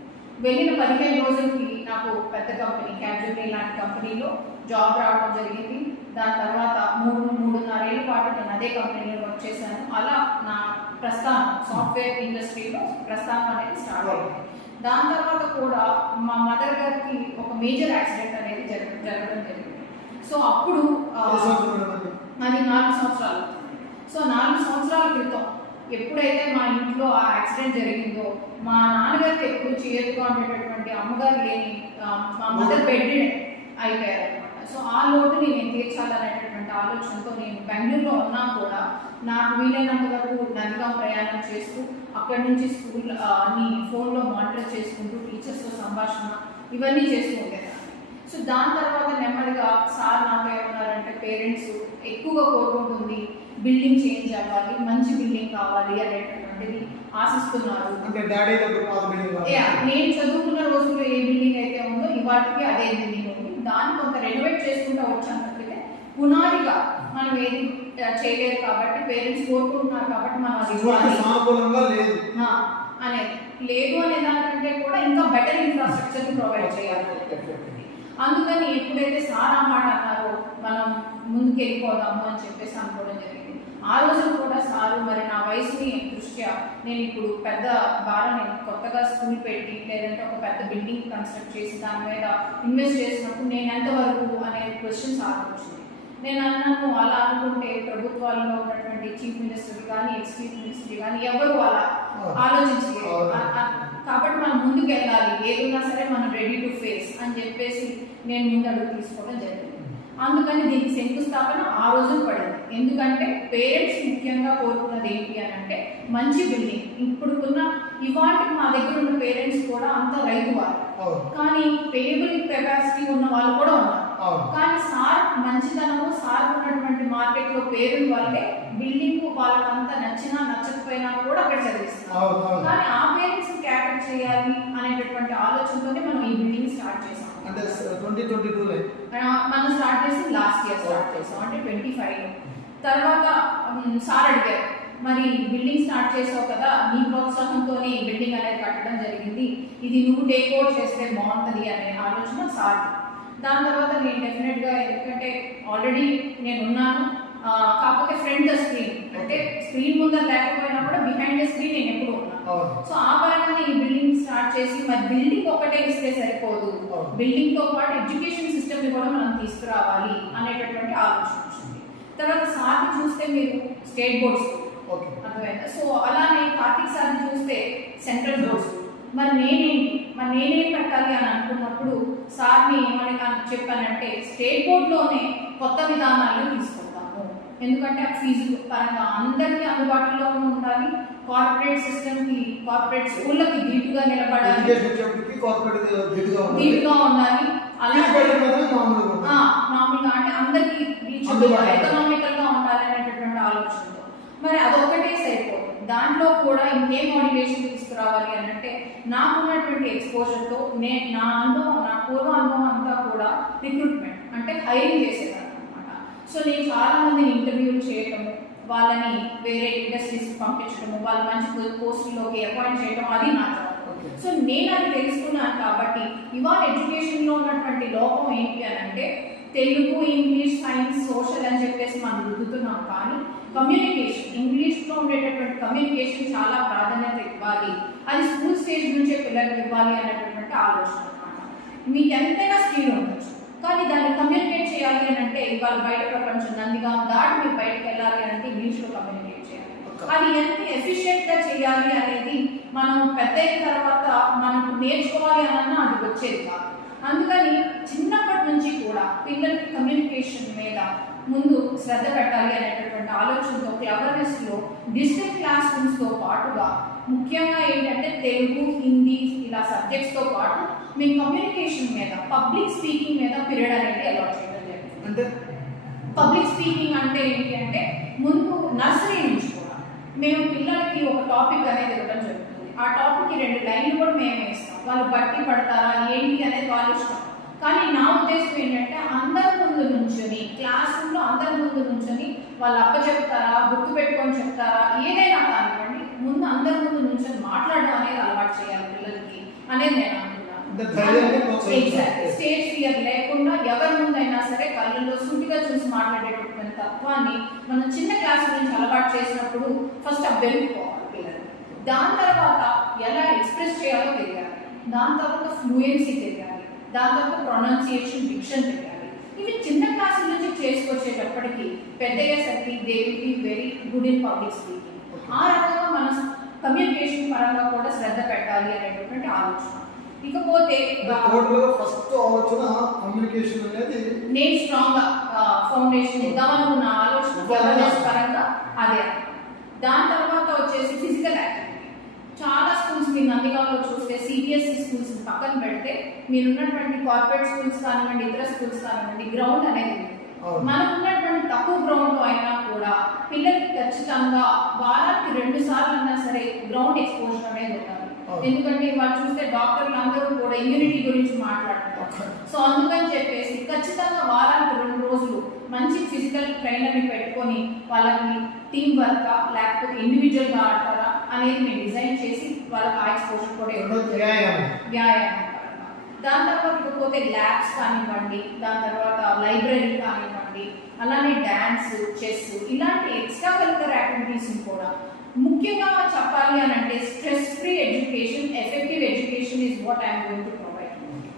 వెళ్ళిన 15 రోజులకి నాకు పెద్ద కంపెనీ క్యాప్జెమినీ లాంటి కంపెనీలో జాబ్ రావడం జరిగింది. దాని తర్వాత 3.5 ఏళ్ళ పాటు నేను అదే కంపెనీలో వర్క్ చేశాను. అలా నా ప్రస్థానం సాఫ్ట్వేర్ ఇండస్ట్రీలో ప్రస్థానం అనేది స్టార్ట్ అయింది. దాని తర్వాత కూడా మా మదర్ గారికి ఒక మేజర్ యాక్సిడెంట్ అనేది జరగడం జరిగింది. సో అప్పుడు అది 4 సంవత్సరాలు. సో 4 సంవత్సరాల క్రితం ఎప్పుడైతే మా ఇంట్లో ఆ యాక్సిడెంట్ జరిగిందో మా నాన్నగారికి ఎప్పుడు చేరుగా ఉండేటటువంటి అమ్మగారు లేని మా మదర్ బెడ్ అయిపోయారు అనమాట. సో ఆ లోటుని నేను తీర్చాలనేటటువంటి ఆలోచనతో నేను బెంగళూరులో ఉన్నా కూడా నాకు వీలైనంత వరకు నందిగాం ప్రయాణం చేస్తూ అక్కడి నుంచి స్కూల్ ని ఫోన్లో మానిటర్ చేసుకుంటూ టీచర్స్తో సంభాషణ ఇవన్నీ చేస్తూ ఉండేదాన్ని. సో దాని తర్వాత నెమ్మదిగా సార్ నాకు ఏమన్నారంటే పేరెంట్స్ ఎక్కువగా కోరుకుంటుంది బిల్డింగ్ చేంజ్ అవ్వాలి, మంచి బిల్డింగ్ కావాలి అనేటటువంటిది ఆశిస్తున్నారు. నేను చదువుకున్న రోజుల్లో ఏ బిల్డింగ్ అయితే ఉందో ఇవాటికి అదే బిల్డింగ్ ఉంది. దాన్ని కొంత రెనోవేట్ చేసుకుంటూ వచ్చాను తప్పితే పునాదిగా మనం ఏది చేయలేదు కాబట్టి పేరెంట్స్ కోరుకుంటున్నారు కాబట్టి మనం అది అనేది లేదు అనే దానికంటే కూడా ఇంకా బెటర్ ఇన్ఫ్రాస్ట్రక్చర్ ప్రొవైడ్ చేయాలి. అందుకని ఎప్పుడైతే సార్ ఆ మాట అన్నారో మనం ముందుకు వెళ్ళిపోదాము అని చెప్పేసి అనుకోవడం జరిగింది. ఆ రోజు కూడా సారు మరి నా వయసుని దృష్ట్యా నేను ఇప్పుడు పెద్ద నేను కొత్తగా స్కూల్ పెట్టి లేదంటే ఒక పెద్ద బిల్డింగ్ కన్స్ట్రక్ట్ చేసి దాని మీద ఇన్వెస్ట్ చేసినప్పుడు నేను ఎంతవరకు అనే క్వశ్చన్ సార్ వచ్చింది. నేను అన్నాను అలా అనుకుంటే ప్రభుత్వాల్లో ఉన్నటువంటి చీఫ్ మినిస్టర్ కానీ ఎక్స్ చీఫ్ మినిస్టర్ కానీ ఎవరు అలా ఆలోచించలేదు. కాబట్టి మనం ముందుకు వెళ్ళాలి, ఏదైనా సరే మనం రెడీ టు ఫేస్ అని చెప్పేసి నేను ముందడుగు తీసుకోవడం జరిగింది. అందుకని దీనికి శంకుస్థాపన ఆ రోజు పడింది. ఎందుకంటే పేరెంట్స్ ముఖ్యంగా కోరుకున్నది ఏంటి అని అంటే మంచి బిల్డింగ్. ఇప్పుడున్న ఇవాటికి మా దగ్గర ఉన్న పేరెంట్స్ కూడా అంత రైతు వారు, కానీ పేబుల్ కెపాసిటీ ఉన్న వాళ్ళు కూడా ఉన్నారు. కానీ సార్ మంచితనము, సార్ ఉన్నటువంటి మార్కెట్ లో పేరు వల్లే బిల్డింగ్ వాళ్ళకంతా నచ్చినా నచ్చకపోయినా కూడా అక్కడ చదివిస్తున్నారు. కానీ ఆ పేరెంట్స్ క్యాటర్ చేయాలి అనేటటువంటి ఆలోచనతోనే మనం ఈ బిల్డింగ్ స్టార్ట్ చేసాం. అంటే 2022 మనం స్టార్ట్ చేసి లాస్ట్ ఇయర్ స్టార్ట్ చేసాం, అంటే 25. తర్వాత సార్ అడిగారు మరి బిల్డింగ్ స్టార్ట్ చేసావు కదా, నీ ప్రోత్సాహంతోనే ఈ బిల్డింగ్ అనేది కట్టడం జరిగింది, ఇది నువ్వు టేక్ ఓవర్ చేస్తే బాగుంటుంది అనే ఆలోచన సార్. దాని తర్వాత నేను డెఫినెట్గా, ఎందుకంటే ఆల్రెడీ నేను ఉన్నాను, కాకపోతే ఫ్రంట్ ద స్క్రీన్ అంటే స్క్రీన్ ముందర లేకపోయినా కూడా బిహైండ్ ద స్క్రీన్ నేను ఎప్పుడు ఉన్నాను. సో ఆ పరంగా ఈ బిల్డింగ్ స్టార్ట్ చేసి మరి బిల్డింగ్ ఒకటే ఇస్తే సరిపోదు, బిల్డింగ్ తో పాటు ఎడ్యుకేషన్ సిస్టమ్ ని కూడా మనం తీసుకురావాలి అనేటటువంటి ఆలోచన వచ్చింది. తర్వాత సార్ చూస్తే మీరు స్టేట్ బోర్డ్స్ అర్థమైందా. సో అలానే కార్తీక్ సార్ చూస్తే సెంట్రల్ బోర్డ్స్. మరి నేనేం పెట్టాలి అని అనుకున్నప్పుడు సార్ని ఏమని చెప్పానంటే స్టేట్ బోర్డులోనే కొత్త విధానాలను తీసుకుంటాము, ఎందుకంటే ఫీజు పరంగా అందరికీ అందుబాటులో ఉండాలి, కార్పొరేట్ సిస్టమ్కి కార్పొరేట్ స్కూళ్ళకి ధీటుగా నిలబడాలి, ధీటుగా ఉండాలి. అలాగే మామూలుగా అంటే అందరికీ ఎకనామికల్ గా ఉండాలి అనేటటువంటి ఆలోచనతో మరి అదొక్కటే సరిపోదు. దాంట్లో కూడా ఇంకేం మోటివేషన్ తీసుకురావాలి అని అంటే నాకున్నటువంటి ఎక్స్పోజర్తో నా పూర్వ అనుభవం అంతా కూడా రిక్రూట్మెంట్ అంటే హైరింగ్ చేసేదాన్ని అనమాట. సో నేను చాలా మందిని ఇంటర్వ్యూలు చేయటము, వాళ్ళని వేరే ఇండస్ట్రీస్కి పంపించడము, వాళ్ళ మంచి పోస్టుల్లోకి అపాయింట్ చేయడం, అది నా జాబ్. సో నేను అది తెలుసుకున్నాను. కాబట్టి ఇవాళ ఎడ్యుకేషన్లో ఉన్నటువంటి లోపం ఏంటి అని అంటే తెలుగు, ఇంగ్లీష్, సైన్స్, సోషల్ అని చెప్పేసి మనం రుద్దుతున్నాం, కానీ కమ్యూనికేషన్, ఇంగ్లీష్లో ఉండేటటువంటి కమ్యూనికేషన్ చాలా ప్రాధాన్యత ఇవ్వాలి, అది స్కూల్ స్టేజ్ నుంచే పిల్లలకు ఇవ్వాలి అనేటటువంటి ఆలోచన అనమాట. మీకు ఎంతైనా స్కిల్ ఉండొచ్చు, కానీ దాన్ని కమ్యూనికేట్ చేయాలి అని అంటే ఇవాళ బయట ప్రపంచం నందిగా దాటి మీరు బయటకు వెళ్ళాలి అంటే ఇంగ్లీష్లో కమ్యూనికేట్ చేయాలి. అది ఎంత ఎఫిషియెంట్గా చేయాలి అనేది మనం పెద్ద అయిన తర్వాత మనం నేర్చుకోవాలి అన్నా అది వచ్చేది కాదు. అందుకని చిన్నప్పటి నుంచి కూడా పిల్లలకి కమ్యూనికేషన్ మీద ముందు శ్రద్ధ పెట్టాలి అనేటటువంటి ఆలోచనతో క్లవర్నెస్లో డిజిటల్ క్లాస్ రూమ్స్తో పాటుగా ముఖ్యంగా ఏంటంటే తెలుగు, హిందీ ఇలా సబ్జెక్ట్స్తో పాటు మేము కమ్యూనికేషన్ మీద, పబ్లిక్ స్పీకింగ్ మీద పీరియడ్ అనేది అలాట్ చేయడం జరిగింది. అంటే పబ్లిక్ స్పీకింగ్ అంటే ఏంటి అంటే ముందు నర్సరీ నుంచి కూడా మేము పిల్లలకి ఒక టాపిక్ అనేది ఇవ్వడం జరుగుతుంది. ఆ టాపిక్కి 2 లైన్లు కూడా మేము వేస్తాం, వాళ్ళు బట్టి పడతారా ఏంటి అనేది వాళ్ళు ఇష్టం. కానీ నా ఉద్దేశం ఏంటంటే అందరి ముందు నుంచొని, క్లాస్ రూమ్లో అందరి ముందు నుంచొని వాళ్ళు అప్పచెప్తారా, గుర్తు పెట్టుకొని చెప్తారా, ఏదైనా కానివ్వండి, ముందు అందరి ముందు నుంచొని మాట్లాడడం అనేది అలవాటు చేయాలి పిల్లలకి అనేది నేను అనుకున్నాను. స్టేజ్ ఫియర్ లేకుండా ఎవరి ముందైనా సరే కళ్ళల్లో సూటిగా చూసి మాట్లాడేటటువంటి తత్వాన్ని మనం చిన్న క్లాస్ నుంచి అలవాటు చేసినప్పుడు ఫస్ట్ అబ్బెలుకోవాలి పిల్లలు. దాని తర్వాత ఎలా ఎక్స్ప్రెస్ చేయాలో తెలియాలి, దాని తర్వాత ఫ్లూయెన్సీ తెలియాలి, దాని తర్వాత ప్రొనౌన్సియేషన్, డిక్షన్ తెలియాలి. ఇవి చిన్న క్లాసుల నుంచి చేసుకొచ్చేటప్పటికి పెద్దయ్యేసరికి they will be very good in public speaking. ఆ రకంగా మన కమ్యూనికేషన్ పరంగా కూడా శ్రద్ధ పెట్టాలి అనేటటువంటి ఆలోచన. ఇకపోతే ఫస్ట్ ఆలోచన కమ్యూనికేషన్ అనేది నేను స్ట్రాంగ్ గా ఫౌండేషన్ ఇద్దామనుకున్న ఆలోచన పరంగా అదే. దాని తర్వాత వచ్చేసి ఫిజికల్ యాక్టివిటీ. చాలా స్కూల్స్ మీరు నందిగామలో చూస్తే సిబిఎస్ఈ స్కూల్స్ పక్కన పెడితే మీరున్నటువంటి కార్పొరేట్ స్కూల్స్ కానివ్వండి, ఇతర స్కూల్స్ కానివ్వండి, గ్రౌండ్ అనేది మనకు ఉన్నటువంటి తక్కువ గ్రౌండ్ అయినా కూడా పిల్లలకి ఖచ్చితంగా వారానికి 2 సార్లు అన్నా సరే గ్రౌండ్ ఎక్స్పోజర్ అనేది ఉండాలి. ఎందుకంటే వాళ్ళు చూస్తే డాక్టర్లు అందరూ కూడా ఇమ్యూనిటీ గురించి మాట్లాడుతున్నారు. సో అందుకని చెప్పేసి ఖచ్చితంగా వారానికి 2 రోజులు మంచి ఫిజికల్ ట్రైనర్ని పెట్టుకొని వాళ్ళకి టీం వర్క్ లేకపోతే ఇండివిజువల్గా ఆడతారా అనేది మేము డిజైన్ చేసి వాళ్ళకి ఆ ఎక్స్పోజర్ కూడా వ్యాయామం. దాని తర్వాత ఇకపోతే ల్యాబ్స్ కానివ్వండి, దాని తర్వాత లైబ్రరీ కానివ్వండి, అలానే డ్యాన్స్, చెస్ ఇలాంటి ఎక్స్ట్రా కరిక్యులర్ యాక్టివిటీస్ని కూడా ముఖ్యంగా చెప్పాలి అని అంటే stress free education, effective education is what I'm going to provide.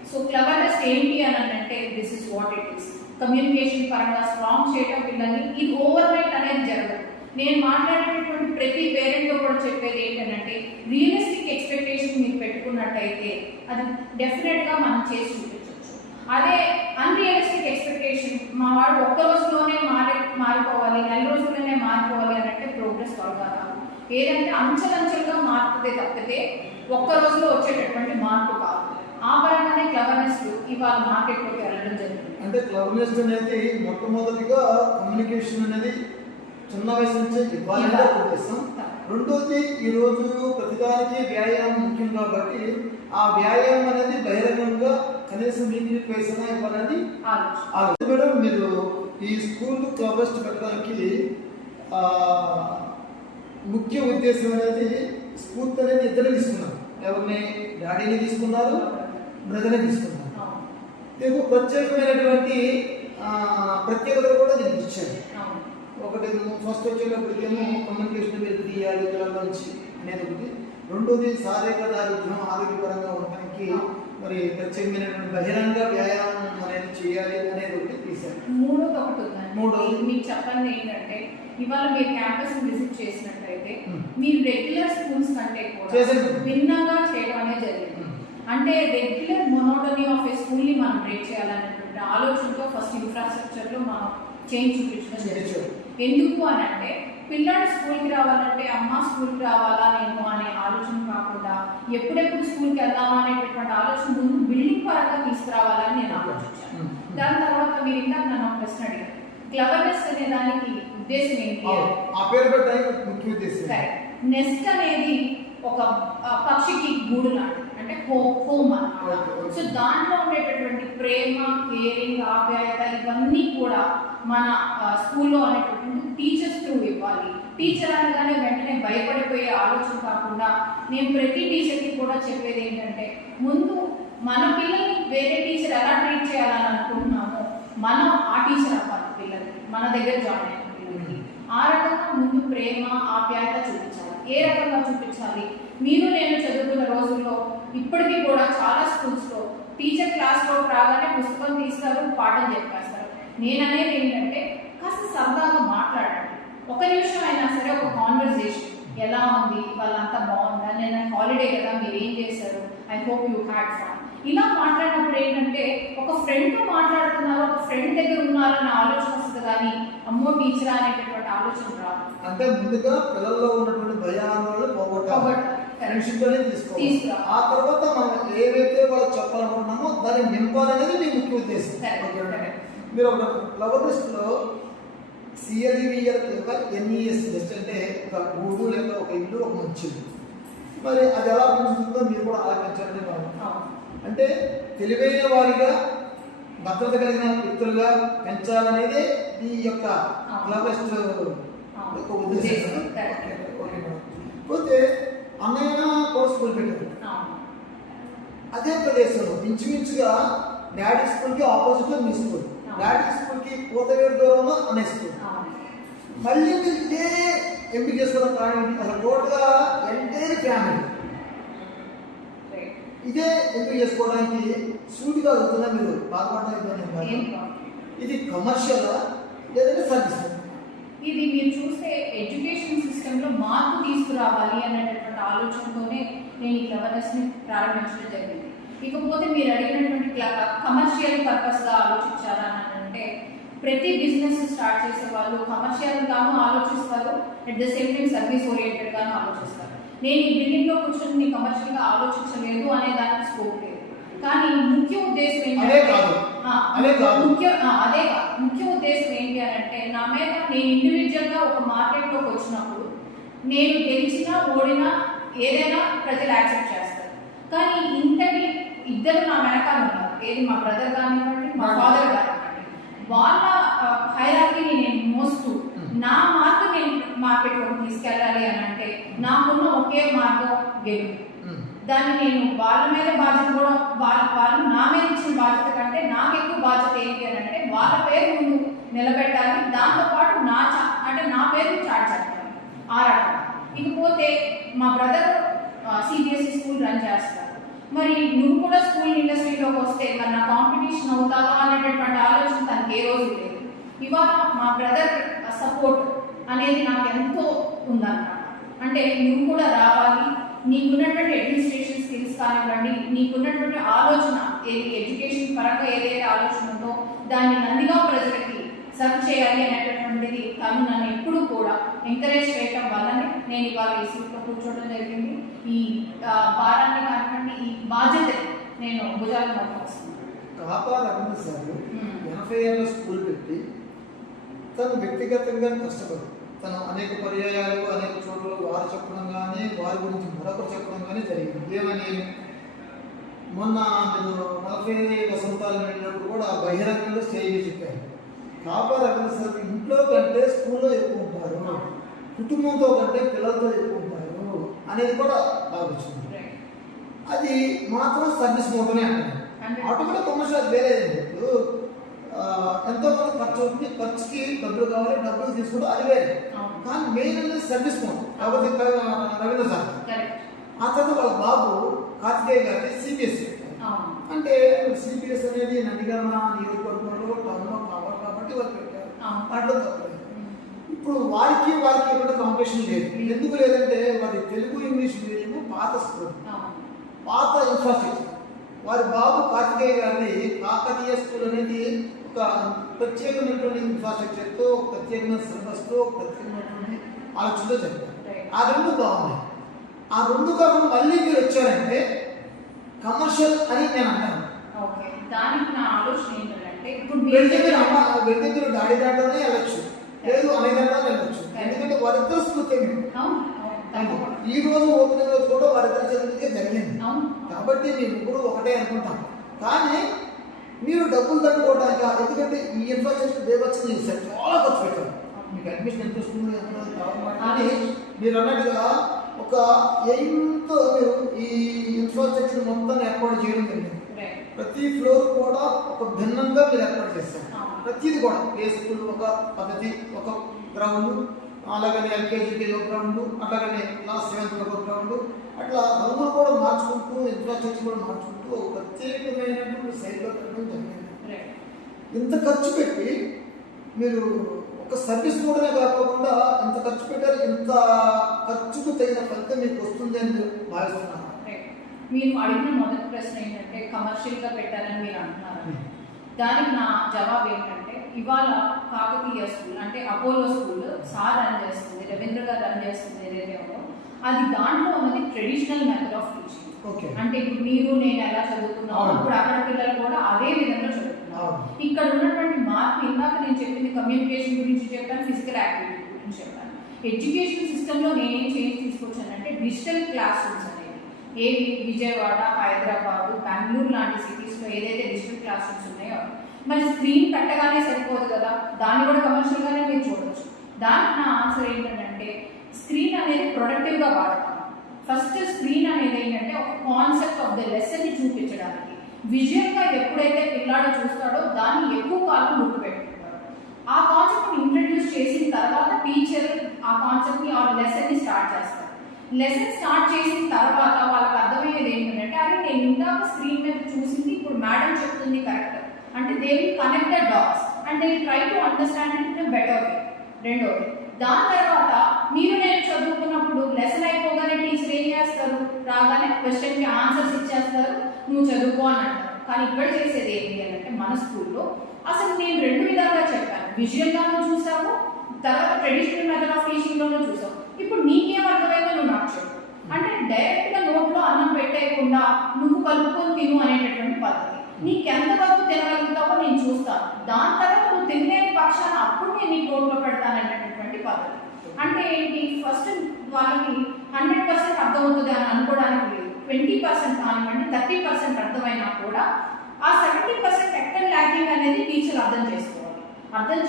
So cleverness ఏంటి అని అంటే this is what it is. Communication పరంగా స్ట్రాంగ్ చేయడం పిల్లల్ని, ఇది ఓవర్ నైట్ అనేది జరగదు. నేను మాట్లాడేటటువంటి ప్రతి పేరెంట్తో కూడా చెప్పేది ఏంటంటే రియలిస్టిక్ ఎక్స్పెక్టేషన్ మీరు పెట్టుకున్నట్టయితే అది డెఫినెట్గా మనం చేసి చూపించవచ్చు. అదే అన్రియలిస్టిక్ ఎక్స్పెక్టేషన్ మా వాడు ఒక్క రోజులోనే మారిపోవాలి, 4 రోజుల్లోనే మారిపోవాలి అని అంటే ప్రోగ్రెస్ త్వరగా రాదు. ఏదంటే అంచెలంచెలుగా మారుతుంది తప్పితే ఒక్క రోజులో వచ్చేటటువంటి మార్పు కాదు. ఆ పరంగానే క్లవర్నెస్ ఇవాళ మార్కెట్లోకి వెళ్ళడం జరిగింది. అంటే క్లవర్నెస్ అనేది మొట్టమొదటిగా కమ్యూనికేషన్ అనేది చిన్న వయసు నుంచే ఇవ్వాలంటే ఉద్దేశం. రెండోది ఈరోజు ప్రతిదానికి వ్యాయామం ముఖ్యం కాబట్టి ఆ వ్యాయామం అనేది బహిరంగంగా కనీసం వీక్ వయసున ఇవ్వాలని ఆలోచన. మేడం మీరు ఈ స్కూల్ క్లబర్స్ పెట్టడానికి ముఖ్య ఉద్దేశం అనేది స్ఫూర్తి అనేది ఇద్దరు తీసుకున్నారు. ఎవరిని? డాడీని తీసుకున్నారు, బ్రదర్ని తీసుకున్నారు. దీనికి ప్రత్యేకమైనటువంటి ప్రత్యేకతలు కూడా దీనికి ఇచ్చారు. ఒకటి ఫస్ట్ వచ్చేటప్పటికేమో కమ్యూనికేషన్ మీరు తీయాలి నుంచి అనేది ఒకటి. రెండోది శారీరక దారిద్ర్యం ఆరోగ్యపరంగా ఉండడానికి మరి ప్రత్యేకమైనటువంటి బహిరంగ వ్యాయామం అనేది చేయాలి అనేది ఒకటి తీశారు. మూడోది ఒకటి ఉందండి. మీకు చెప్పండి ఏంటంటే ఇవాళ మీరు క్యాంపస్ విజిట్ చేసినట్లయితే మీరు రెగ్యులర్ స్కూల్స్ కంటే కూడా భిన్నంగా చేయడం అనేది జరిగింది. అంటే రెగ్యులర్ మొనోటనీ ఆఫ్ ఏ స్కూల్ని మనం బ్రేక్ చేయాలనేటువంటి ఆలోచనతో ఫస్ట్ ఇన్ఫ్రాస్ట్రక్చర్లో మనం చేంజ్ చూపించడం జరుగుతుంది. ఎందుకు అని అంటే పిల్లలు స్కూల్కి రావాలంటే అమ్మ స్కూల్కి రావాలా నేను అనే ఆలోచన కాకుండా ఎప్పుడెప్పుడు స్కూల్కి వెళ్దామా అనేటటువంటి ఆలోచన ముందు బిల్డింగ్ పరంగా తీసుకురావాలని నేను ఆలోచించాను. దాని తర్వాత మీరు ఇందాక నన్ను ఒక ప్రశ్న అడిగారు, క్లవర్నెస్ అనే దానికి ఉద్దేశం ఏంటి? నెస్ట్ అనేది ఒక పక్షికి గూడు లాంటిది, అంటే హోమ్ అన్నమాట. సో దాంట్లో ఉండేటటువంటి ప్రేమ, కేరింగ్, ఆప్యాయత ఇవన్నీ కూడా మన స్కూల్లో అనేటటువంటి టీచర్స్ త్రూ ఇవ్వాలి. టీచర్ అనగానే వెంటనే భయపడిపోయే ఆలోచన కాకుండా నేను ప్రతి టీచర్కి కూడా చెప్పేది ఏంటంటే, ముందు మన పిల్లల్ని వేరే టీచర్ ఎలా ట్రీట్ చేయాలని అనుకుంటున్నామో మనం ఆ టీచర్ అవ్వాలి పిల్లలకి, మన దగ్గర జాయిన్ అయిన పిల్లలకి. ఆ రకంగా ముందు ప్రేమ, ఆప్యాయత చూపించాలి. ఏ రకంగా చూపించాలి? మీరు నేను చదువుకున్న రోజుల్లో ఇప్పటికీ కూడా చాలా స్కూల్స్లో టీచర్ క్లాస్లో రాగానే పుస్తకం తీస్తారు, పాఠం చెప్పేస్తారు. నేను అనేది ఏంటంటే కాస్త సరదాగా మాట్లాడండి. ఒక నిమిషం అయినా సరే ఒక కాన్వర్జేషన్, ఎలా ఉంది, వాళ్ళంతా బాగుందా, నేను హాలిడే కదా, మీరు ఏం చేశారు, I hope you had fun. ఇలా మాట్లాడినప్పుడు ఏంటంటే ఒక ఫ్రెండ్తో మాట్లాడుతున్నారు, ఒక ఫ్రెండ్ దగ్గర ఉన్నారన్న ఆలోచన వస్తుంది, కానీ అమ్మో టీచర్ అనేటటువంటి ఆలోచన రాదు. అంటే ముందుగా పిల్లల్లో ఉన్నటువంటి భయాలను పోగొట్టాలి, ఫ్రెండ్షిప్ అనేది తీసుకోవాలి. ఆ తర్వాత మనం ఏవైతే వాళ్ళు చెప్పాలనుకుంటున్నామో దాన్ని నింపాలనేది మీ ముఖ్య ఉద్దేశం. మీరు ఒక ఫ్లవర్ లిస్ట్లో CLEVR NES లిస్ట్ అంటే ఒక గూడు లేక ఒక ఇల్లు, ఒక మంచి ఇల్లు. మరి అది ఎలా పెంచుతుందో మీరు కూడా అలా పెంచాలని మనం అంటే తెలివైన వారిగా, భద్రత కలిగిన వ్యక్తులుగా పెంచాలనేదే ఈ యొక్క ఫ్లవర్ లిస్ట్ యొక్క ఉద్దేశం. పోతే అన్నయ్య కూడా స్కూల్ పెట్టారు అదే ప్రదేశంలో, ఇంచుమించుగా డాడీ స్కూల్కి ఆపోజిట్లో మీ స్కూల్, డాడీ స్కూల్కి కోతవేరు దూరంలో అనే స్కూల్. మళ్ళీ మీరు ఇదే ఎంపిక చేసుకోవడం కారణం అసలు టోటల్గా ఎంటైర్ ఫ్యామిలీ ఇదే ఎంపిక చేసుకోవడానికి సూటిగా అవుతున్నా మీరు బాధపడడానికి. ఇది కమర్షియల్ లేదంటే సర్వీస్? ఇది మీరు చూస్తే ఎడ్యుకేషన్ సిస్టంలో మార్పు తీసుకురావాలి అనేటటువంటి ఆలోచనతోనే నేను ఈ క్లవర్నెస్ని ప్రారంభించడం జరిగింది. ఇకపోతే మీరు అడిగినటువంటి కమర్షియల్ పర్పస్గా ఆలోచించాలని అంటే ప్రతి బిజినెస్ స్టార్ట్ చేసే వాళ్ళు కమర్షియల్గాను ఆలోచిస్తారు, at the same time service ఓరియంటెడ్గాను ఆలోచిస్తారు. నేను ఈ బిల్డింగ్లో కూర్చొని ఆలోచించగా ఆలోచించలేదు అనే దానికి స్కోప్ లేదు. కానీ ముఖ్య ఉద్దేశం ఏంటంటే ముఖ్య ఉద్దేశం ఏంటి అని అంటే నా మీద నేను ఇండివిజువల్గా ఒక మార్కెట్లోకి వచ్చినప్పుడు నేను గెలిచినా ఓడినా ఏదైనా ప్రజలు యాక్సెప్ట్ చేస్తారు. కానీ ఇంతటి ఇద్దరు నా వెనకాల ఉన్నారు, ఏది మా బ్రదర్ కానివ్వండి, మా ఫాదర్ కానివ్వండి, వాళ్ళ హైరార్కీని నేను మోస్తూ నా మార్కు నేను మార్కెట్లోకి తీసుకెళ్ళాలి అని అంటే నాకున్న ఒకే మార్గం గెలుపు. దాన్ని నేను వాళ్ళ మీద బాధ్యత కూడా వాళ్ళు నా మీద ఇచ్చిన బాధ్యత కంటే నాకు ఎక్కువ బాధ్యత ఏంటి అని అంటే వాళ్ళ పేరు ముందు నిలబెట్టాలి, దాంతోపాటు నా పేరు చాటి చెప్పాలి. ఆ రకం. ఇకపోతే మా బ్రదర్ CBSE స్కూల్ రన్ చేస్తారు, మరి నువ్వు కూడా స్కూల్ ఇండస్ట్రీలోకి వస్తే మరి నా కాంపిటీషన్ అవుతావా అనేటటువంటి ఆలోచన తనకి ఏ రోజు లేదు. ఇవాళ మా బ్రదర్ సపోర్ట్ అనేది నాకు ఎంతో ఉందన్నమాట. అంటే నువ్వు కూడా రావాలి, నీకున్నటువంటి అడ్మినిస్ట్రేషన్ స్కిల్స్ కానివ్వండి, నీకున్నటువంటి ఆలోచన ఏది ఎడ్యుకేషన్ పరంగా ఏదైతే ఆలోచన ఉందో దాన్ని నందిగా ప్రజలకి సర్వ్ చేయాలి అనేటటువంటిది తను నన్ను ఎప్పుడూ కూడా ఎంకరేజ్ చేయటం వల్లనే నేను ఇవాళ ఈ సీట్లో కూర్చోవడం జరిగింది. ఈ భారాన్ని కానివ్వండి, ఈ బాధ్యత నేను భుజాలు మోపొస్తున్నాను. కాపా రవీంద్ర సార్ 80 ఏళ్ళ స్కూల్ పెట్టి తను వ్యక్తిగతంగా కష్టపడి తను అనేక పర్యాయాలు అనేక చోట్ల వారు చెప్పడం కానీ వారి గురించి మరొకరు చెప్పడం కానీ జరిగింది. ఏమని మొన్న నేను 40 వసంతాలు వెళ్ళినప్పుడు కూడా బహిరంగంగా స్టేజ్ చెప్పాను, కాపా రవీంద్ర సార్ ఇంట్లో కంటే స్కూల్లో ఎక్కువ ఉంటారు, కుటుంబంతో కంటే పిల్లలతో ఎక్కువ ఉంటారు అనేది కూడా ఆలోచించింది. అది మాత్రం సర్వీస్ మోటనే అంటారు. ఆటోమేటిక్ కమర్షియల్ వేరే ఇప్పుడు ఎంతో కొంత ఖర్చు అవుతుంది, ఖర్చుకి డబ్బులు కావాలి, డబ్బులు తీసుకుంటే అది వేరే. కానీ మెయిన్ అనేది సర్వీస్ మోడ్ కాబట్టి రవీంద్ర సార్. ఆ తర్వాత వాళ్ళ బాబు కార్తికేయ గారి CBSE అంటే CBSE అనేది నందిగామ నియోజకవర్గంలో టౌన్లో కావాలి కాబట్టి వాళ్ళు పెట్టారు, దాంట్లో తప్పలేదు. ఇప్పుడు వారికి ఎక్కడ కాంపిటీషన్ లేదు. ఎందుకు లేదంటే వారి తెలుగు ఇంగ్లీష్ మీడియం పాత స్కూల్, పాత ఇన్ఫ్రాస్ట్రక్చర్, వారి బాబు కార్తికేయ గారిని కాకతీయ స్కూల్ అనేది ఒక ప్రత్యేకమైనటువంటి ఇన్ఫ్రాస్ట్రక్చర్తో, ప్రత్యేకమైన సిలబస్తో, ప్రత్యేకమైనటువంటి ఆలోచనతో చెప్పారు. ఆ రెండు బాగున్నాయి. ఆ రెండు కాకుండా మళ్ళీ మీరు వచ్చారంటే కమర్షియల్ అని నేను అంటాను. ఓకే, దానికి నా ఆలోచన ఏంటంటే ఇప్పుడు వ్యక్తిగత డాడీ దాంట్లోనే వెళ్ళొచ్చు, లేదు అనే దాంట్లో వెళ్ళొచ్చు. ఎందుకంటే వారిద్దరు స్ఫూర్తి ఈ రోజు ఓపెనింగ్ రోజు కూడా వారిద్దరు చదివితే జరిగింది. కాబట్టి మేము ఇప్పుడు ఒకటే అనుకుంటాం. కానీ మీరు డబ్బులు తట్టుకోవడానికి, ఎందుకంటే ఈ ఇన్ఫ్రాస్ట్రక్చర్ దేవచ్చం చేశారు, చాలా ఖర్చు పెట్టారు. మీకు అడ్మిషన్ ఎంత వస్తుంది అని మీరు అన్నట్టుగా ఒక ఎయిమ్తో మీరు ఈ ఇన్ఫ్రాస్ట్రక్చర్ మొత్తాన్ని ఏర్పాటు చేయడం జరిగింది. ప్రతి ఫ్లోర్ కూడా ఒక భిన్నంగా మీరు ఏర్పాటు చేస్తారు. ప్రతిది కూడా ప్లే స్కూల్ ఒక పద్ధతి, ఒక గ్రౌండ్, అలాగనే ఎల్కేజీకి ఒక గ్రౌండ్, అట్లాగనే క్లాస్ 7th ఒక గ్రౌండ్, అట్లా రంగులు కూడా మార్చుకుంటూ, ఇన్ఫ్రాస్ట్రక్చర్ కూడా మార్చుకుంటూ ఒక ప్రత్యేకమైనటువంటి శైలిలో పెట్టడం జరిగింది. ఇంత ఖర్చు పెట్టి మీరు ఒక సర్వీస్ కూడా కాకుండా ఇంత ఖర్చు పెట్టారు, ఇంత ఖర్చుకు తగిన ఫలితం మీకు వస్తుంది అని భావిస్తున్నాను. మీరు అడిగిన మొదటి ప్రశ్న ఏంటంటే కమర్షియల్గా పెట్టారని మీరు అంటున్నారు. దానికి నా జవాబు ఏంటంటే, ఇవాళ కాకతీయ స్కూల్ అంటే అపోలో స్కూల్ సార్ రన్ చేస్తుంది, రవీంద్ర గారు రన్ చేస్తుంది ఏదైతే ఉందో, అది దాంట్లో ఉన్నది ట్రెడిషనల్ మెథడ్ ఆఫ్ టీచింగ్. అంటే ఇప్పుడు మీరు నేను ఎలా చదువుకున్నాము, అప్పుడు అక్కడ పిల్లలు కూడా అదే విధంగా చదువుతున్నారు. ఇక్కడ ఉన్నటువంటి మార్పు, ఇందాక నేను చెప్పింది కమ్యూనికేషన్ గురించి చెప్పాను, ఫిజికల్ యాక్టివిటీ గురించి చెప్పాను. ఎడ్యుకేషన్ సిస్టంలో నేనేం చేంజ్ తీసుకొచ్చానంటే డిజిటల్ క్లాస్ రూమ్స్ అనేది ఏవి విజయవాడ, హైదరాబాద్, బెంగళూరు లాంటి సిటీస్లో ఏదైతే డిజిటల్ క్లాస్ రూమ్స్ ఉన్నాయో, మరి స్క్రీన్ పెట్టగానే సరిపోదు కదా, దాన్ని కూడా కమర్షియల్గానే మీరు చూడవచ్చు. దానికి నా ఆన్సర్ ఏంటంటే స్క్రీన్ అనేది ప్రొడక్టివ్గా వాడతాం. ఫస్ట్ స్క్రీన్ అనేది ఏంటంటే ఒక కాన్సెప్ట్ ఆఫ్ ద లెసన్ని చూపించడానికి, విజువల్గా ఎప్పుడైతే పిల్లాడు చూస్తాడో దాన్ని ఎక్కువ కాలం గుర్తుపెట్టుకుంటాడు. ఆ కాన్సెప్ట్ని ఇంట్రడ్యూస్ చేసిన తర్వాత టీచర్ ఆ కాన్సెప్ట్ని ఆ లెసన్ని స్టార్ట్ చేస్తారు. లెసన్ స్టార్ట్ చేసిన తర్వాత వాళ్ళకి అర్థమయ్యేది ఏంటంటే, అదే నేను ఇందాక స్క్రీన్ మీద చూసింది ఇప్పుడు మేడం చెప్తుంది కరెక్ట్ అంటే they will connect the dots and they will try to understand it in better way. రెండోది, దాని తర్వాత మీరు నేను చదువుకున్నప్పుడు లెసన్ అయిపోగానే టీచర్ ఏం చేస్తారు, రాగానే క్వశ్చన్కి ఆన్సర్స్ ఇచ్చేస్తారు, నువ్వు చదువుకో అని అంటారు. కానీ ఇక్కడ చేసేది ఏంటి అంటే మన స్కూల్లో అసలు నేను రెండు విధాలుగా చెప్పాను, విజువల్గానూ చూసాము, తర్వాత ట్రెడిషనల్ మెథడ్ ఆఫ్ టీచింగ్లోనూ చూసాము. ఇప్పుడు నీకేం అర్థమైందో నువ్వు నాకు చెప్పు అంటే డైరెక్ట్గా నోట్లో అన్నం పెట్టేయకుండా నువ్వు కలుపుకొని తిను అనేటటువంటి పద్ధతి. నీకు ఎంతవరకు తినగలుగుతావో నేను చూస్తాను, దాని తర్వాత నువ్వు తినలేని పక్షాన అప్పుడు నేను నీకు నోట్లో పెడతాననేటటువంటి పద్ధతి. అంటే ఏంటి, ఫస్ట్ వాళ్ళకి 100% అర్థమవుతుంది అని అనుకోవడానికి లేదు. 20% కానివ్వండి, 30% అర్థమైనా కూడా ఆ 70% ఎక్కడ ల్యాకింగ్ అనేది టీచర్ అర్థం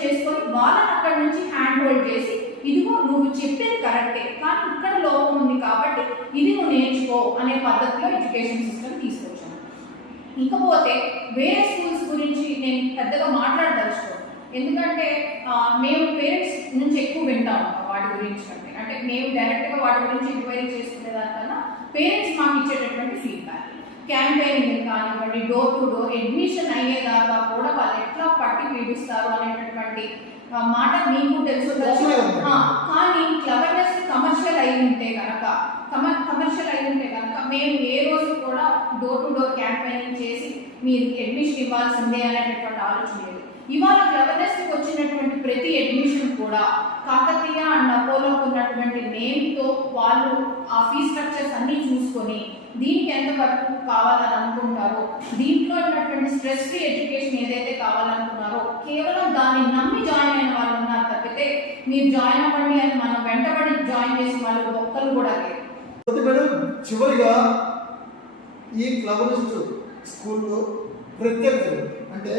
చేసుకొని వాళ్ళని అక్కడి నుంచి హ్యాండ్ హోల్డ్ చేసి, ఇదిగో నువ్వు చెప్పేది కరెక్టే కానీ ఇక్కడ లోపం ఉంది కాబట్టి ఇది నువ్వు నేర్చుకో అనే పద్ధతిలో ఎడ్యుకేషన్ సిస్టమ్ తీసుకొచ్చాను. ఇకపోతే వేరే స్కూల్స్ గురించి నేను పెద్దగా మాట్లాడదలుచుకోను, ఎందుకంటే మేము పేరెంట్స్ నుంచి ఎక్కువ వింటాము వాటి గురించి కంటే, అంటే మేము డైరెక్ట్గా వాటి గురించి ఎంక్వైరీ చేసుకునే దానికన్నా పేరెంట్స్ మాకు ఇచ్చేటటువంటి ఫీడ్బ్యాక్, క్యాంపెయినింగ్ కానివ్వండి, డోర్ టు డోర్ అడ్మిషన్ అయ్యేదాకా కూడా వాళ్ళు ఎట్లా పట్టి పీడిస్తారు అనేటటువంటి మాట మీకు తెలుసు. కానీ క్లవర్నెస్ కమర్షియల్ అయి ఉంటే కనుక మేము ఏ రోజు కూడా డోర్ టు డోర్ క్యాంపెయినింగ్ చేసి మీరు అడ్మిషన్ ఇవ్వాల్సిందే అనేటటువంటి ఆలోచన లేదు. ఇవాళ క్లవర్నెస్కి వచ్చినటువంటి ప్రతి అడ్మిషన్ కూడా కాకతీయ అండ్ అపోలోకి ఉన్నటువంటి నేమ్తో వాళ్ళు ఆ ఫీ స్ట్రక్చర్స్ అన్నీ చూసుకొని దీనికి ఎంతవరకు కావాలని అనుకుంటారో, దీంట్లో ఉన్నటువంటి స్ట్రెస్ ఫ్రీ ఎడ్యుకేషన్ ఏదైతే కావాలనుకున్నారో కేవలం దాన్ని నమ్మి జాయిన్ అయిన వాళ్ళు ఉన్నారు తప్పితే మీరు జాయిన్ అవ్వండి అని మనం వెంటబడి జాయిన్ చేసిన వాళ్ళు ఒక్కరు కూడా లేరు. చివరిగా ఈ క్లవర్నెస్ స్కూల్లో ప్రత్యేకత అంటే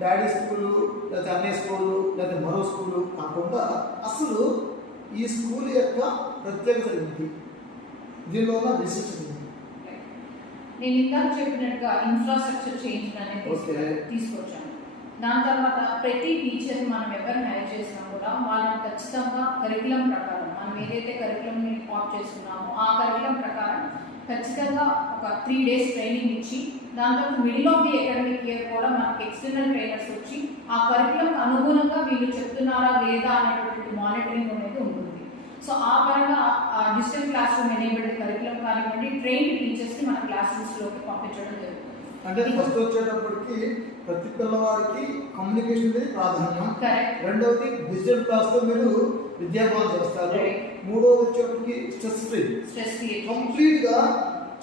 డాడీ స్కూలు లేదా అన్నయ్య స్కూలు లేదా మరో స్కూలు కాకుండా అసలు ఈ స్కూల్ యొక్క ప్రత్యేకత ఏంటి, దీనిలో ఉన్న విశిష్టత ఏంటి? నేను ఇందాక చెప్పినట్టుగా ఇన్ఫ్రాస్ట్రక్చర్ చేంజ్ అనేది తీసుకొచ్చాను. దాని తర్వాత ప్రతి టీచర్ మనం ఎవరు హైర్ చేసినా కూడా వాళ్ళని ఖచ్చితంగా కరికులం ప్రకారం మనం ఏదైతే కరికులంని ఆప్ చేస్తున్నామో ఆ కరికులం ప్రకారం ఖచ్చితంగా ఒక 3 days ట్రైనింగ్ ఇచ్చి, దాంతో middle of the academic year కూడా మనకి ఎక్స్టర్నల్ ట్రైనర్స్ వచ్చి ఆ కరికులంకి అనుగుణంగా వీళ్ళు చెప్తున్నారా లేదా అనేటటువంటి మానిటరింగ్ అనేది ఉంటుంది. సో ఆ పరంగా digital class room enabled curriculum కానివ్వండి ట్రైన్డ్ టీచర్స్ని మన క్లాస్ రూమ్స్లోకి పంపించడం జరుగుతుంది. అంటే ఫస్ట్ వచ్చేటప్పటికి ప్రతి పిల్లవాడికి కమ్యూనికేషన్ అనేది ప్రాధాన్యం. కరెక్ట్. రెండవది డిజిటల్ క్లాస్ తో మీరు విద్యాభ్యాసం చేస్తారు. మూడవది వచ్చేటప్పటికి స్ట్రెస్ ఫ్రీ కంప్లీట్ గా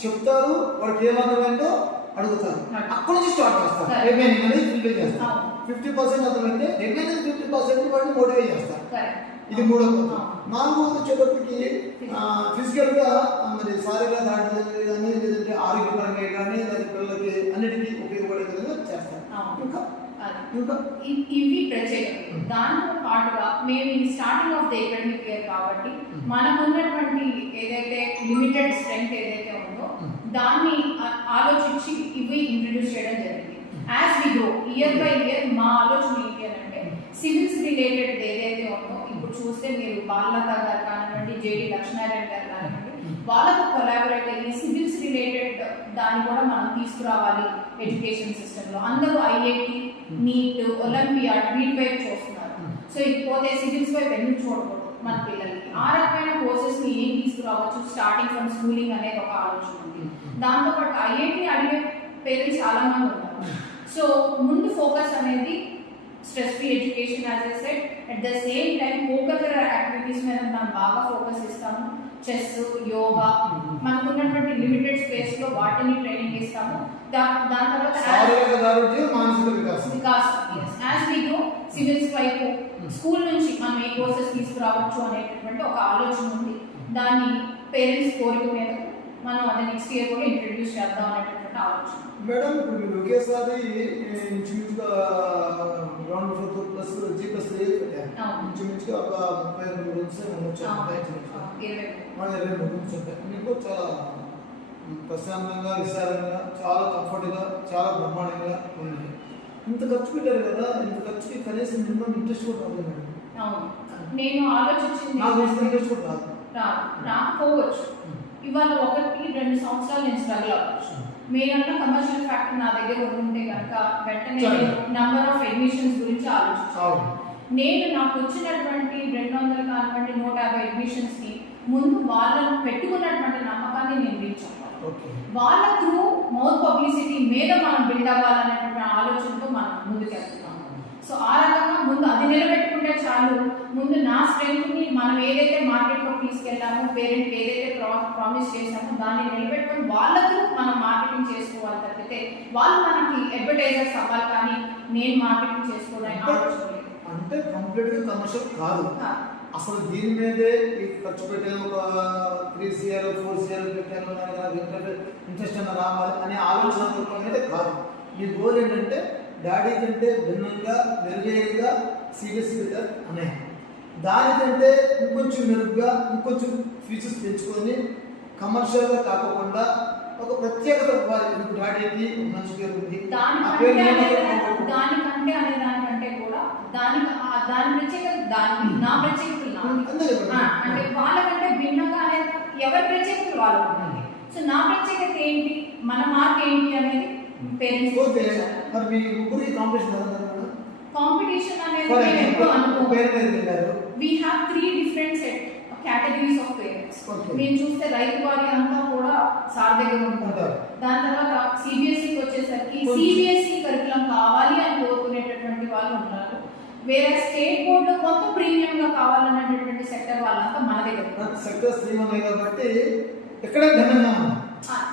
చెప్తారు, వాడికి ఏమర్థమైందో అడుగుతారు, అక్కడ నుంచి స్టార్ట్ చేస్తారు. రిమైనింగ్ అనేది ఫిల్ఫిల్ చేస్తారు. 50% అర్థమైతే రిమైనింగ్ 50% వాడిని మోటివేట్ చేస్తారు. ఇది మూడవది. నాలుగవది వచ్చేటప్పటికి ఫిజికల్ గా మరి శారీరక దాడి కానీ లేదంటే ఆరోగ్యపరంగా కానీ లేదా పిల్లలకి అన్నిటికీ ఉపయోగపడే విధంగా చేస్తారు. ఇంకా ఇవి ప్రత్యేకత. దాంతో పాటుగా మేము ఈ starting of the academic year కాబట్టి మనకున్నటువంటి ఏదైతే లిమిటెడ్ స్ట్రెంగ్త్ ఏదైతే ఉందో దాన్ని ఆలోచించి ఇవి ఇంట్రడ్యూస్ చేయడం జరిగింది. As we grow year by year మా ఆలోచన ఏంటి అని అంటే సివిల్స్ రిలేటెడ్ ఏదైతే ఉందో ఇప్పుడు చూస్తే మీరు బాలలత గారు కానివ్వండి, జేడి లక్ష్మీనారాయణ గారు కానివ్వండి, వాళ్ళకు కొలాబరేట్ అయ్యి సివిల్స్ రిలేటెడ్ దాన్ని కూడా మనం తీసుకురావాలి ఎడ్యుకేషన్ సిస్టంలో. అందరూ ఐఐటి, నీట్, ఒలింపియాడ్ వీటి వైపు చూస్తున్నారు. సో ఇకపోతే సివిల్స్ వైపు ఎందుకు చూడకూడదు మన పిల్లలకి? ఆ రకమైన కోర్సెస్ ని ఏం తీసుకురావచ్చు స్టార్టింగ్ ఫ్రమ్ స్కూలింగ్ అనేది ఒక ఆలోచన ఉంది. దాంతోపాటు ఐఐటి అడిగే పేరెంట్స్ చాలా మంది ఉన్నారు. సో ముందు ఫోకస్ అనేది stress free education, as I said. At the same time co-curricular activities మీద మనం బాగా ఫోకస్ ఇస్తాము. చెస్, యోగా, మనకున్నటువంటి లిమిటెడ్ స్పేస్ లో వాటిని ట్రైనింగ్ ఇస్తాము. దాని తర్వాత సివిల్స్ వైపు స్కూల్ నుంచి మనం ఏ కోర్సెస్ తీసుకురావచ్చు అనేటటువంటి ఒక ఆలోచన ఉంది. దాన్ని పేరెంట్స్ కోరిక మీద మనం అది నెక్స్ట్ ఇయర్ కూడా ఇంట్రడ్యూస్ చేద్దాం అనేటటువంటి ఆలోచన. మేడం ఇప్పుడు మీరు ఒకేసారి ఇంచుమించుగా గ్రౌండ్ ఫ్లోర్ ప్లస్ G+3 పెట్టారు. ఇంచుమించుగా ఒక 32 రూమ్స్ ఉండొచ్చు. 23 రూమ్స్ ఉంటాయి. మీకు చాలా ప్రశాంతంగా, విశాలంగా, చాలా కంఫర్ట్గా, చాలా బ్రహ్మాండంగా ఉంది. ఇంత ఖర్చు పెట్టారు కదా, ఇంత ఖర్చుకి కనీసం మినిమం ఇంట్రెస్ట్ కూడా రాదు మేడం. నేను ఆలోచించింది ఇంట్రెస్ట్ కూడా రాకపోవచ్చు. ఇవాళ 1-2 సంవత్సరాలు నేను స్ట్రగుల్ అవ్వచ్చు. మీరన్న కమర్షియల్ ఫ్యాక్టర్ నా దగ్గర ఉంటే కనుక వెంటనే నంబర్ ఆఫ్ అడ్మిషన్స్ గురించి ఆలోచించాను. నేను నాకు వచ్చినటువంటి 200 కానివ్వండి 150 అడ్మిషన్స్ ని ముందు వాళ్ళను పెట్టుకున్నటువంటి నమ్మకాన్ని నేను రీచ్ అవ్వాలి. వాళ్ళ త్రూ మౌత్ పబ్లిసిటీ మీద మనం బిల్డ్ అవ్వాలనేటువంటి ఆలోచనతో మనం ముందుకెళ్తున్నాము. సో ఆ రకంగా ముందు అది నిలబెట్టుకుంటే చాలు. ముందు నా స్ట్రెంగ్త్ ని మనం ఏదైతే మార్కెట్లో తీసుకెళ్లామో, పేరెంట్ ఏదైతే ప్రామిస్ చేశామో దాన్ని నిలబెట్టుకుని వాళ్ళతో మనం మార్కెటింగ్ చేసుకోవాలి తప్పితే వాళ్ళు మనకి అడ్వర్టైజర్స్ అవ్వాలి, కానీ నేను మార్కెటింగ్ చేసుకోవడానికి ఆలోచన లేదు. అంటే కంప్లీట్ గా కమర్షియల్ కాదు. అసలు దీని మీదే ఖర్చు పెట్టాను, ఒక 3 CR 4 CR పెట్టాను, ఇంట్రెస్ట్ అన్న రావాలి అనే ఆలోచన అయితే కాదు. మీ గోల్ ఏంటంటే డాడీ కంటే భిన్నంగా, మెరుగైనగా CBSE పెట్టారు అనే దానికంటే ఇంకొంచెం మెరుగ్గా, ఇంకొంచెం ఫీచర్స్ పెంచుకొని కమర్షియల్గా కాకుండా ఒక ప్రత్యేకత డాడీకి మంచి పేరు ఉంది. దానికంటే అనే దానికంటే కూడా దాని ప్రత్యేకత నా ప్రత్యేకతలు అంటే వాళ్ళకంటే భిన్నంగా అనేది ఎవరి ప్రత్యేకతలు వాళ్ళు ఉంటుంది. సో నా ప్రత్యేకత ఏంటి, మన మార్క్ ఏంటి అనేది పేరెంట్స్. మరి మీ ముగ్గురికి కాంపిటీషన్ అనేది we have 3 different categories of parents. నేను చూస్తే రైతు వారి అంతా కూడా సార్ దగ్గర ఉంటారు. దాని తర్వాత సిబిఎస్ఈకి వచ్చేసరికి సిబిఎస్ఈ కరికులం కావాలి అని కోరుకునేటటువంటి వాళ్ళు ఉంటారు. వేరే స్టేట్ బోర్డులో కొంత ప్రీమియం గా కావాలనేటటువంటి సెక్టర్ వాళ్ళంతా మన దగ్గర. సెక్టర్స్ 3 ఉన్నాయి కాబట్టి ఎక్కడ ఘనంగా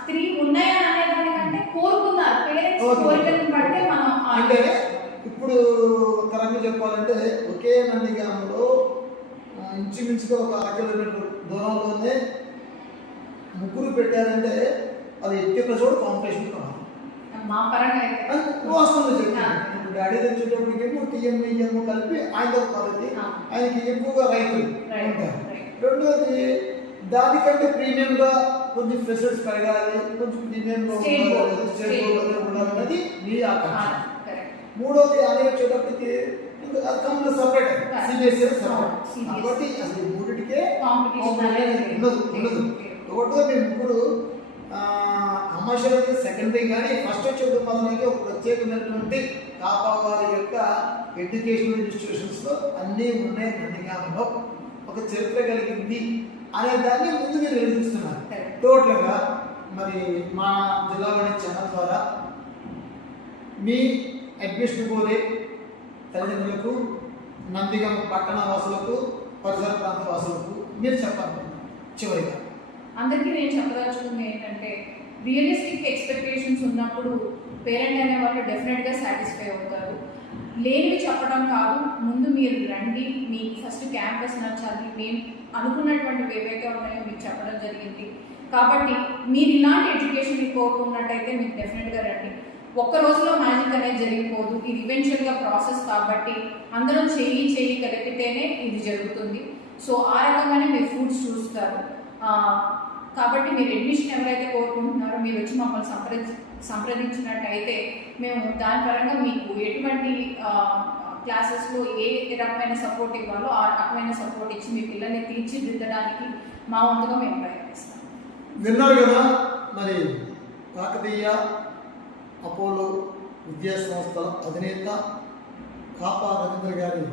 3 ఉన్నాయా అనే దానికంటే కోరుకున్నారు పేరెంట్స్ కోరికలను బట్టి మనం. అంటే ఇప్పుడు కరెక్ట్గా చెప్పాలంటే ఒకే నందిగామలో ఇంచుమించుగా ఒక 1 కిలోమీటర్ దూరంలోనే ముగ్గురు పెట్టారంటే అది ఎట్టి కూడా కాంపిటీషన్ కావాలి. మా పరంగా వాస్తవంగా చెప్పాను. ఇప్పుడు డాడీ వచ్చేటప్పటికేమో టీఎంఈఎం కలిపి ఆయన పద్ధతి, ఆయనకి ఎక్కువగా రైతులు ఉంటారు. రెండోది దానికంటే ప్రీమియంగా కొంచెం ఫెసిలిటీస్ పెరగాలి, కొంచెం ప్రీమియంగా ఉండాలన్నది మీ ఆకాంక్ష. మూడోది అదే వచ్చేటప్పటికి సపరేట్ సిబిఎస్ఈ సపరేట్ కాబట్టి అసలు మూడింటికే ఉండదు. ఒకటో మేము ఇప్పుడు కమర్షియల్ అయితే సెకండరీ, కానీ ఫస్ట్ వచ్చేది మొదలైతే ఒక ప్రత్యేకమైనటువంటి కాపా వారి యొక్క ఎడ్యుకేషనల్ ఇన్స్టిట్యూషన్స్లో అన్నీ ఉన్నాయి నందిగామలో. ఒక చరిత్ర కలిగింది అనే దాన్ని ముందు మీరు వెలిపిస్తున్నారు. టోటల్గా మరి మా జిల్లాలోని ఛానల్ ద్వారా మీ అడ్మిషన్ కోరే తల్లిదండ్రులకు, నందిగం పట్టణ వాసులకు, పరిసర ప్రాంత వాసులకు మీరు చెప్పాలనుకుంటున్నారు చివరిగా? అందరికీ నేను చెప్పదలుచుకుంది ఏంటంటే, రియలిస్టిక్ ఎక్స్పెక్టేషన్స్ ఉన్నప్పుడు పేరెంట్ అనే వాళ్ళు డెఫినెట్గా సాటిస్ఫై అవుతారు. లేనివి చెప్పడం కాదు, ముందు మీరు రండి, మీకు ఫస్ట్ క్యాంపస్ నచ్చాలి, మేము అనుకున్నటువంటి ఏవైతే ఉన్నాయో మీకు చెప్పడం జరిగింది. కాబట్టి మీరు ఇలాంటి ఎడ్యుకేషన్ కోరుకున్నట్టయితే మీరు డెఫినెట్గా రండి. ఒక్క రోజులో మ్యాజిక్ అనేది జరిగిపోదు, ఇది ఈవెన్చువల్గా ప్రాసెస్. కాబట్టి అందరం చేయి కలిపితేనే ఇది జరుగుతుంది. సో ఆ రకంగానే మీరు ఫ్రూట్స్ చూస్తారు. కాబట్టి మీరు అడ్మిషన్ ఎవరైతే కోరుకుంటున్నారో మీరు వచ్చి మమ్మల్ని సంప్రదించినట్టయితే మేము దాని పరంగా మీకు ఎటువంటి క్లాసెస్లో ఏ రకమైన సపోర్ట్ ఇవ్వాలో ఆ రకమైన సపోర్ట్ ఇచ్చి మీ పిల్లల్ని తీర్చిదిద్దడానికి మా వంతుగా మేము ప్రయత్నిస్తాం. విన్నారు కదా, మరి కాకతీయ అపోలో విద్యా సంస్థల అధినేత కాపా రవీంద్ర గారి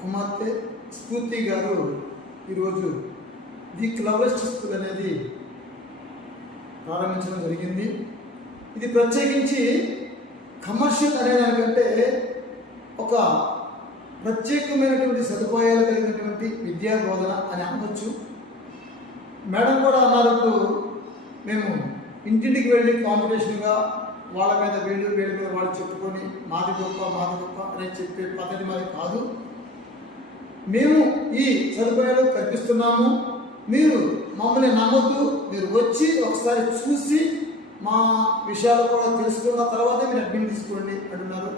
కుమార్తె స్ఫూర్తి గారు ఈరోజు ది క్లవెస్ట్ స్కూల్ అనేది ప్రారంభించడం జరిగింది. ఇది ప్రత్యేకించి కమర్షియల్ అనే దానికంటే ఒక ప్రత్యేకమైనటువంటి సదుపాయాలు కలిగినటువంటి విద్యా బోధన అని అనవచ్చు. మేడం కూడా అన్నారు, మేము ఇంటింటికి వెళ్ళి కాంపిటీషన్గా వాళ్ళ మీద వీళ్ళ మీద వాళ్ళు చెప్పుకొని మాది గొప్ప అని చెప్పే పద్ధతి మాది కాదు. మేము ఈ సదుపాయాలు కల్పిస్తున్నాము, మీరు మమ్మల్ని నమ్మొద్దు, మీరు వచ్చి ఒకసారి చూసి మా విషయాలు కూడా తెలుసుకున్న తర్వాత మీరు అడ్మిట్ తీసుకోండి అంటున్నారు.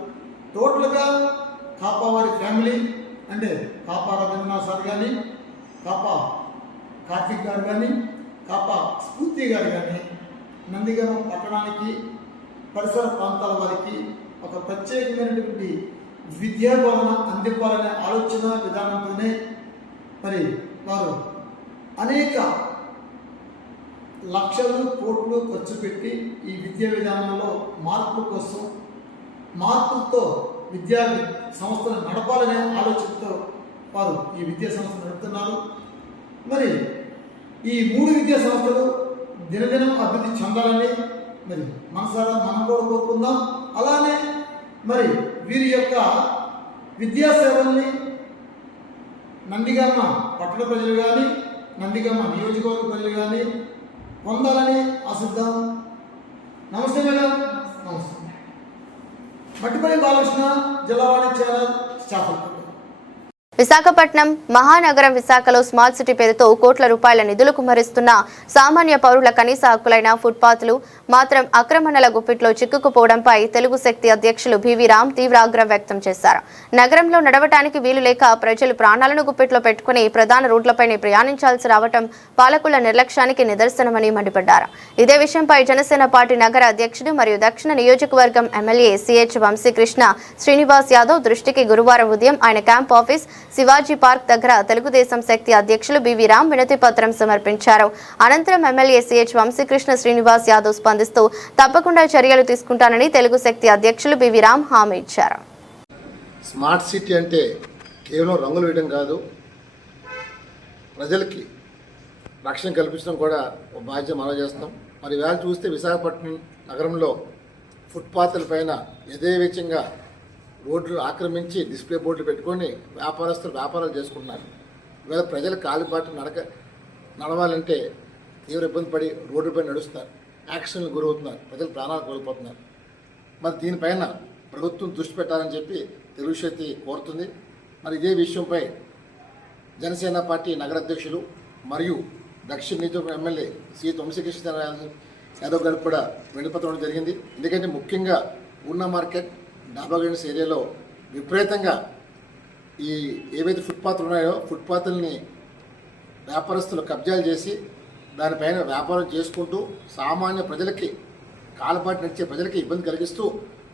టోటల్గా కాపా వారి ఫ్యామిలీ అంటే కాపా రవీంద్రనాథ్ సార్ కానీ, కాపా కార్తిక్ గారు కానీ, కాపా స్ఫూర్తి గారు కానీ నందిగామ పట్టణానికి పరిసర ప్రాంతాల వారికి ఒక ప్రత్యేకమైనటువంటి విద్యా బోధన అందివ్వాలనే ఆలోచన విధానంతోనే మరి వారు అనేక లక్షలు కోట్లు ఖర్చు పెట్టి ఈ విద్యా విధానంలో మార్పులతో విద్యా సంస్థను నడపాలనే ఆలోచనతో వారు ఈ విద్యా సంస్థ నడుపుతున్నారు. మరి ఈ 3 విద్యా సంస్థలు దినదినం అభివృద్ధి చెందాలని మరి మనసారా మనం కూడా కోరుకుందాం. అలానే మరి వీరి యొక్క విద్యా సేవల్ని నందిగామ పట్టణ ప్రజలు కానీ, నందిగామ నియోజకవర్గ ప్రజలు కానీ పొందాలని ఆశిద్దాం. నమస్తే మేడం. నమస్తే. మట్టిపల్లి బాలకృష్ణ, జిల్లావాణి ఛానల్, చాపల్పేట. విశాఖపట్నం మహానగరం విశాఖలో స్మార్ట్ సిటీ పేరుతో కోట్ల రూపాయల నిధులు కుమ్మరిస్తున్న సామాన్య పౌరుల కనీస హక్కులైన ఫుట్పాత్లు మాత్రం అక్రమణల గుప్పిట్లో చిక్కుకుపోవడంపై తెలుగు శక్తి అధ్యక్షులు బివి రామ్ తీవ్ర ఆగ్రహం వ్యక్తం చేశారు. నగరంలో నడవటానికి వీలు లేక ప్రజలు ప్రాణాలను గుప్పిట్లో పెట్టుకుని ప్రధాన రోడ్లపైనే ప్రయాణించాల్సి రావడం పాలకుల నిర్లక్ష్యానికి నిదర్శనమని మండిపడ్డారు. ఇదే విషయంపై జనసేన పార్టీ నగర అధ్యక్షుడు మరియు దక్షిణ నియోజకవర్గం ఎమ్మెల్యే సిహెచ్ వంశీకృష్ణ శ్రీనివాస్ యాదవ్ దృష్టికి గురువారం ఉదయం ఆయన క్యాంప్ ఆఫీస్ శివాజీ పార్క్ దగ్గర తెలుగుదేశం శక్తి అధ్యక్షులు బివి రామ్ వినతి పత్రం సమర్పించారు. అనంతరం ఎమ్మెల్యే సిహెచ్ వంశీకృష్ణ శ్రీనివాస్ యాదవ్ స్పందిస్తూ తప్పకుండా చర్యలు తీసుకుంటానని తెలుగు శక్తి అధ్యక్షులు బివి రామ్ హామీ ఇచ్చారు. స్మార్ట్ సిటీ అంటే కేవలం రంగులు వేయడం కాదు, ప్రజలకి రక్షణ కల్పించడం కూడా ఒక బాధ్యత మనం చేస్తాం. మరి వేళ చూస్తే విశాఖపట్నం నగరంలో ఫుట్పాత్ల పైన యథేచ్ఛగా రోడ్లు ఆక్రమించి డిస్ప్లే బోర్డులు పెట్టుకొని వ్యాపారస్తులు వ్యాపారాలు చేసుకుంటున్నారు. ఇవాళ ప్రజలు కాలిబాటు నడవాలంటే తీవ్ర ఇబ్బంది పడి రోడ్డుపై నడుస్తున్నారు, యాక్సిడెంట్లు గురవుతున్నారు, ప్రజలు ప్రాణాలు కోల్పోతున్నారు. మరి దీనిపైన ప్రభుత్వం దృష్టి పెట్టాలని చెప్పి తెలుగు శక్తి కోరుతుంది. మరి ఇదే విషయంపై జనసేన పార్టీ నగర అధ్యక్షులు మరియు దక్షిణ నియోజకవర్గ ఎమ్మెల్యే సి వంశీకృష్ణ యాదవ్ గారికి కూడా వినపత్రం జరిగింది. ఎందుకంటే ముఖ్యంగా ఉన్న మార్కెట్ డాబా గైడెన్స్ ఏరియాలో విపరీతంగా ఈ ఏవైతే ఫుట్పాత్లు ఉన్నాయో ఫుట్పాత్లని వ్యాపారస్తులు కబ్జాలు చేసి దానిపైన వ్యాపారం చేసుకుంటూ సామాన్య ప్రజలకి కాలపాటు నడిచే ప్రజలకి ఇబ్బంది కలిగిస్తూ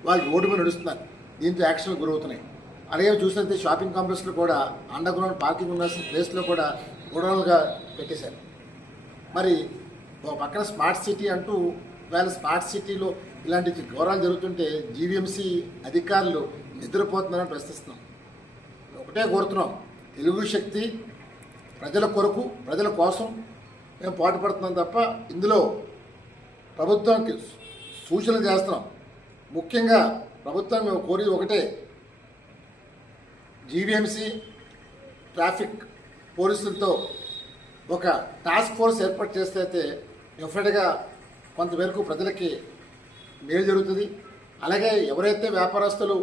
వాళ్ళు రోడ్డు మీద నడుస్తున్నారు. దీంతో యాక్సిడెంట్లు గురవుతున్నాయి. అలాగే చూసినట్లయితే షాపింగ్ కాంప్లెక్స్లో కూడా అండర్ గ్రౌండ్ పార్కింగ్ ఉండాల్సిన ప్లేస్లో కూడా గోడౌన్లుగా పెట్టేశారు. మరి ఒక పక్కన స్మార్ట్ సిటీ అంటూ వేళ స్మార్ట్ సిటీలో ఇలాంటి ఘోరాలు జరుగుతుంటే జీవీఎంసీ అధికారులు నిద్రపోతున్నారని ప్రశ్నిస్తున్నాం. ఒకటే కోరుతున్నాం, తెలుగు శక్తి ప్రజల కొరకు ప్రజల కోసం మేము పాటుపడుతున్నాం తప్ప ఇందులో ప్రభుత్వానికి సూచనలు చేస్తున్నాం. ముఖ్యంగా ప్రభుత్వం మేము కోరేది ఒకటే, జీవీఎంసీ ట్రాఫిక్ పోలీసులతో ఒక టాస్క్ ఫోర్స్ ఏర్పాటు చేస్తే అయితే డెఫినెట్గా కొంతవరకు ప్రజలకి మేలు జరుగుతుంది. అలాగే ఎవరైతే వ్యాపారస్తులు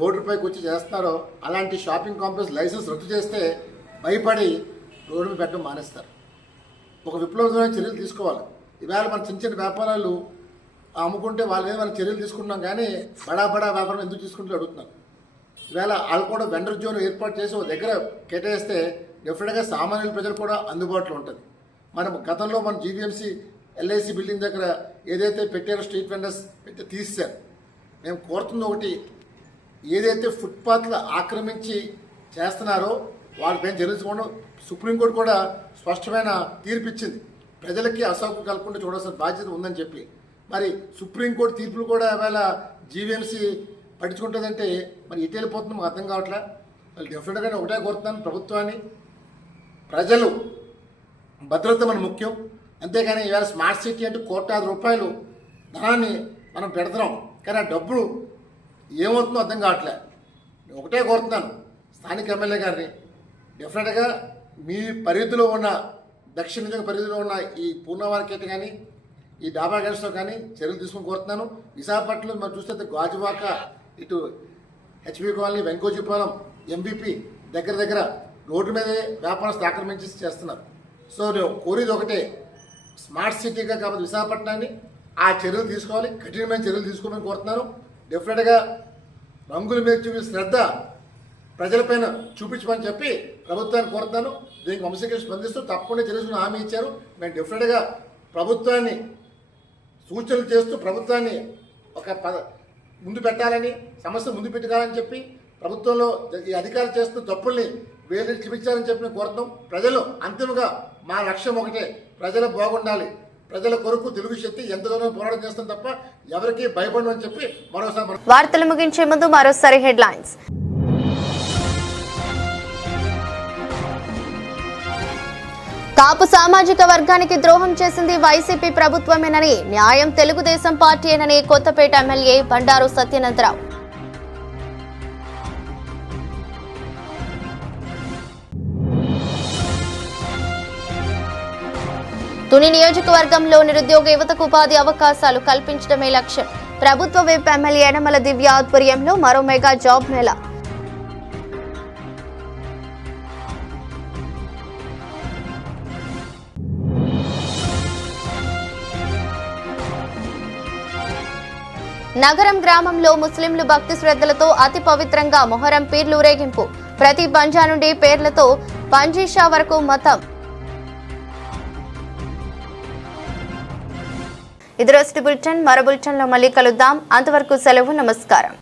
రోడ్డుపైకి వచ్చి చేస్తున్నారో అలాంటి షాపింగ్ కాంప్లెక్స్ లైసెన్స్ రద్దు చేస్తే భయపడి రోడ్డు మీద పెట్టడం మానేస్తారు. ఒక విప్లవమైన చర్యలు తీసుకోవాలి. ఈవేళ మన చిన్న చిన్న వ్యాపారాలు అమ్ముకుంటే వాళ్ళ మీద మనం చర్యలు తీసుకుంటున్నాం, కానీ బడా వ్యాపారం ఎందుకు తీసుకుంటూ అడుగుతున్నారు. ఈవేళ వాళ్ళు కూడా వెండర్ జోన్ ఏర్పాటు చేసి ఒక దగ్గర కేటాయిస్తే డెఫినెట్గా సామాన్యుల ప్రజలు కూడా అందుబాటులో ఉంటుంది. మనం గతంలో మన జీవీఎంసీ ఎల్ఐసి బిల్డింగ్ దగ్గర ఏదైతే పెట్టారో స్ట్రీట్ వెండర్స్ పెట్టి తీశారు. మేము కోరుతుంది ఒకటి, ఏదైతే ఫుట్పాత్లు ఆక్రమించి చేస్తున్నారో వాళ్ళపైన చర్యలు సుప్రీంకోర్టు కూడా స్పష్టమైన తీర్పు ఇచ్చింది. ప్రజలకి అసౌకర్యం కలగకుండా చూడాల్సిన బాధ్యత ఉందని చెప్పి, మరి సుప్రీంకోర్టు తీర్పులు కూడా ఇవాళ జీవీఎంసీ పట్టించుకుంటుందంటే మరి ఎటు వెళ్ళిపోతుందో మాకు అర్థం కావట్లే. వాళ్ళు డెఫినెట్గా ఒకటే కోరుతున్నాను ప్రభుత్వాన్ని, ప్రజలు భద్రత మన ముఖ్యం. అంతేగాని ఇవాళ స్మార్ట్ సిటీ అంటే ₹1,00,00,000 ధనాన్ని మనం పెడుతున్నాం, కానీ ఆ డబ్బులు ఏమవుతుందో అర్థం కావట్లే. ఒకటే కోరుతున్నాను స్థానిక ఎమ్మెల్యే గారిని, డెఫినెట్గా మీ పరిధిలో ఉన్న దక్షిణ నియోజక పరిధిలో ఉన్న ఈ పూర్ణ మార్కెట్ కానీ ఈ డాబా గన్స్లో కానీ చర్యలు తీసుకుని కోరుతున్నాను. విశాఖపట్నంలో మనం చూస్తే గాజువాక, ఇటు హెచ్పి కాలనీ, వెంకోజీపాలెం, ఎంబీపీ దగ్గర రోడ్డు మీదే వ్యాపారస్తులు ఆక్రమించి చేస్తున్నారు. సో నేను కోరేది ఒకటే, స్మార్ట్ సిటీగా కాబట్టి విశాఖపట్నాన్ని ఆ చర్యలు తీసుకోవాలి, కఠినమైన చర్యలు తీసుకోమని కోరుతున్నాను. డెఫినెట్గా రంగుల మీద చూపే శ్రద్ధ ప్రజలపైన చూపించమని చెప్పి ప్రభుత్వాన్ని కోరుతాను. దీనికి వంశీకరణ స్పందిస్తూ తప్పకుండా చర్యలు హామీ ఇచ్చారు. మేము డెఫినెట్గా ప్రభుత్వాన్ని సూచనలు చేస్తూ ప్రభుత్వాన్ని ఒక ముందు పెట్టాలని, సమస్య ముందు పెట్టాలని చెప్పి ప్రభుత్వంలో ఈ అధికారులు చేస్తున్న తప్పుల్ని వేలు చూపించాలని చెప్పి మేము కోరుతాం. ప్రజలు అంతిమంగా మా లక్ష్యం ఒకటే, ప్రజలు బాగుండాలి. ప్రజల కొరకు తెలుగు శక్తి ఎంత దూరం పోరాటం చేస్తాం తప్ప ఎవరికి భయపడమని చెప్పి మరోసారి. వార్తలు ముగించే ముందు మరోసారి హెడ్లైన్స్. కాపు సామాజిక వర్గానికి ద్రోహం చేసింది వైసీపీ ప్రభుత్వమేనని, న్యాయం తెలుగుదేశం పార్టీయేనని కొత్తపేట ఎమ్మెల్యే బండారు సత్యానందరావు. తుని నియోజకవర్గంలో నిరుద్యోగ యువతకు ఉపాధి అవకాశాలు కల్పించడమే లక్ష్యం. ప్రభుత్వ విప్ ఎమ్మెల్యే యనమల దివ్య ఆధ్వర్యంలో మరో మెగా జాబ్ మేళా. నగరం గ్రామంలో ముస్లింలు భక్తి శ్రద్ధలతో అతి పవిత్రంగా మొహరం పీర్లు ఊరేగింపు. ప్రతి పంజా నుండి పేర్లతో పంజీషా వరకు మతం. ఇది రోజు బులెటిన్. మరో బులెటిన్లో మళ్ళీ కలుద్దాం. అంతవరకు సెలవు. నమస్కారం.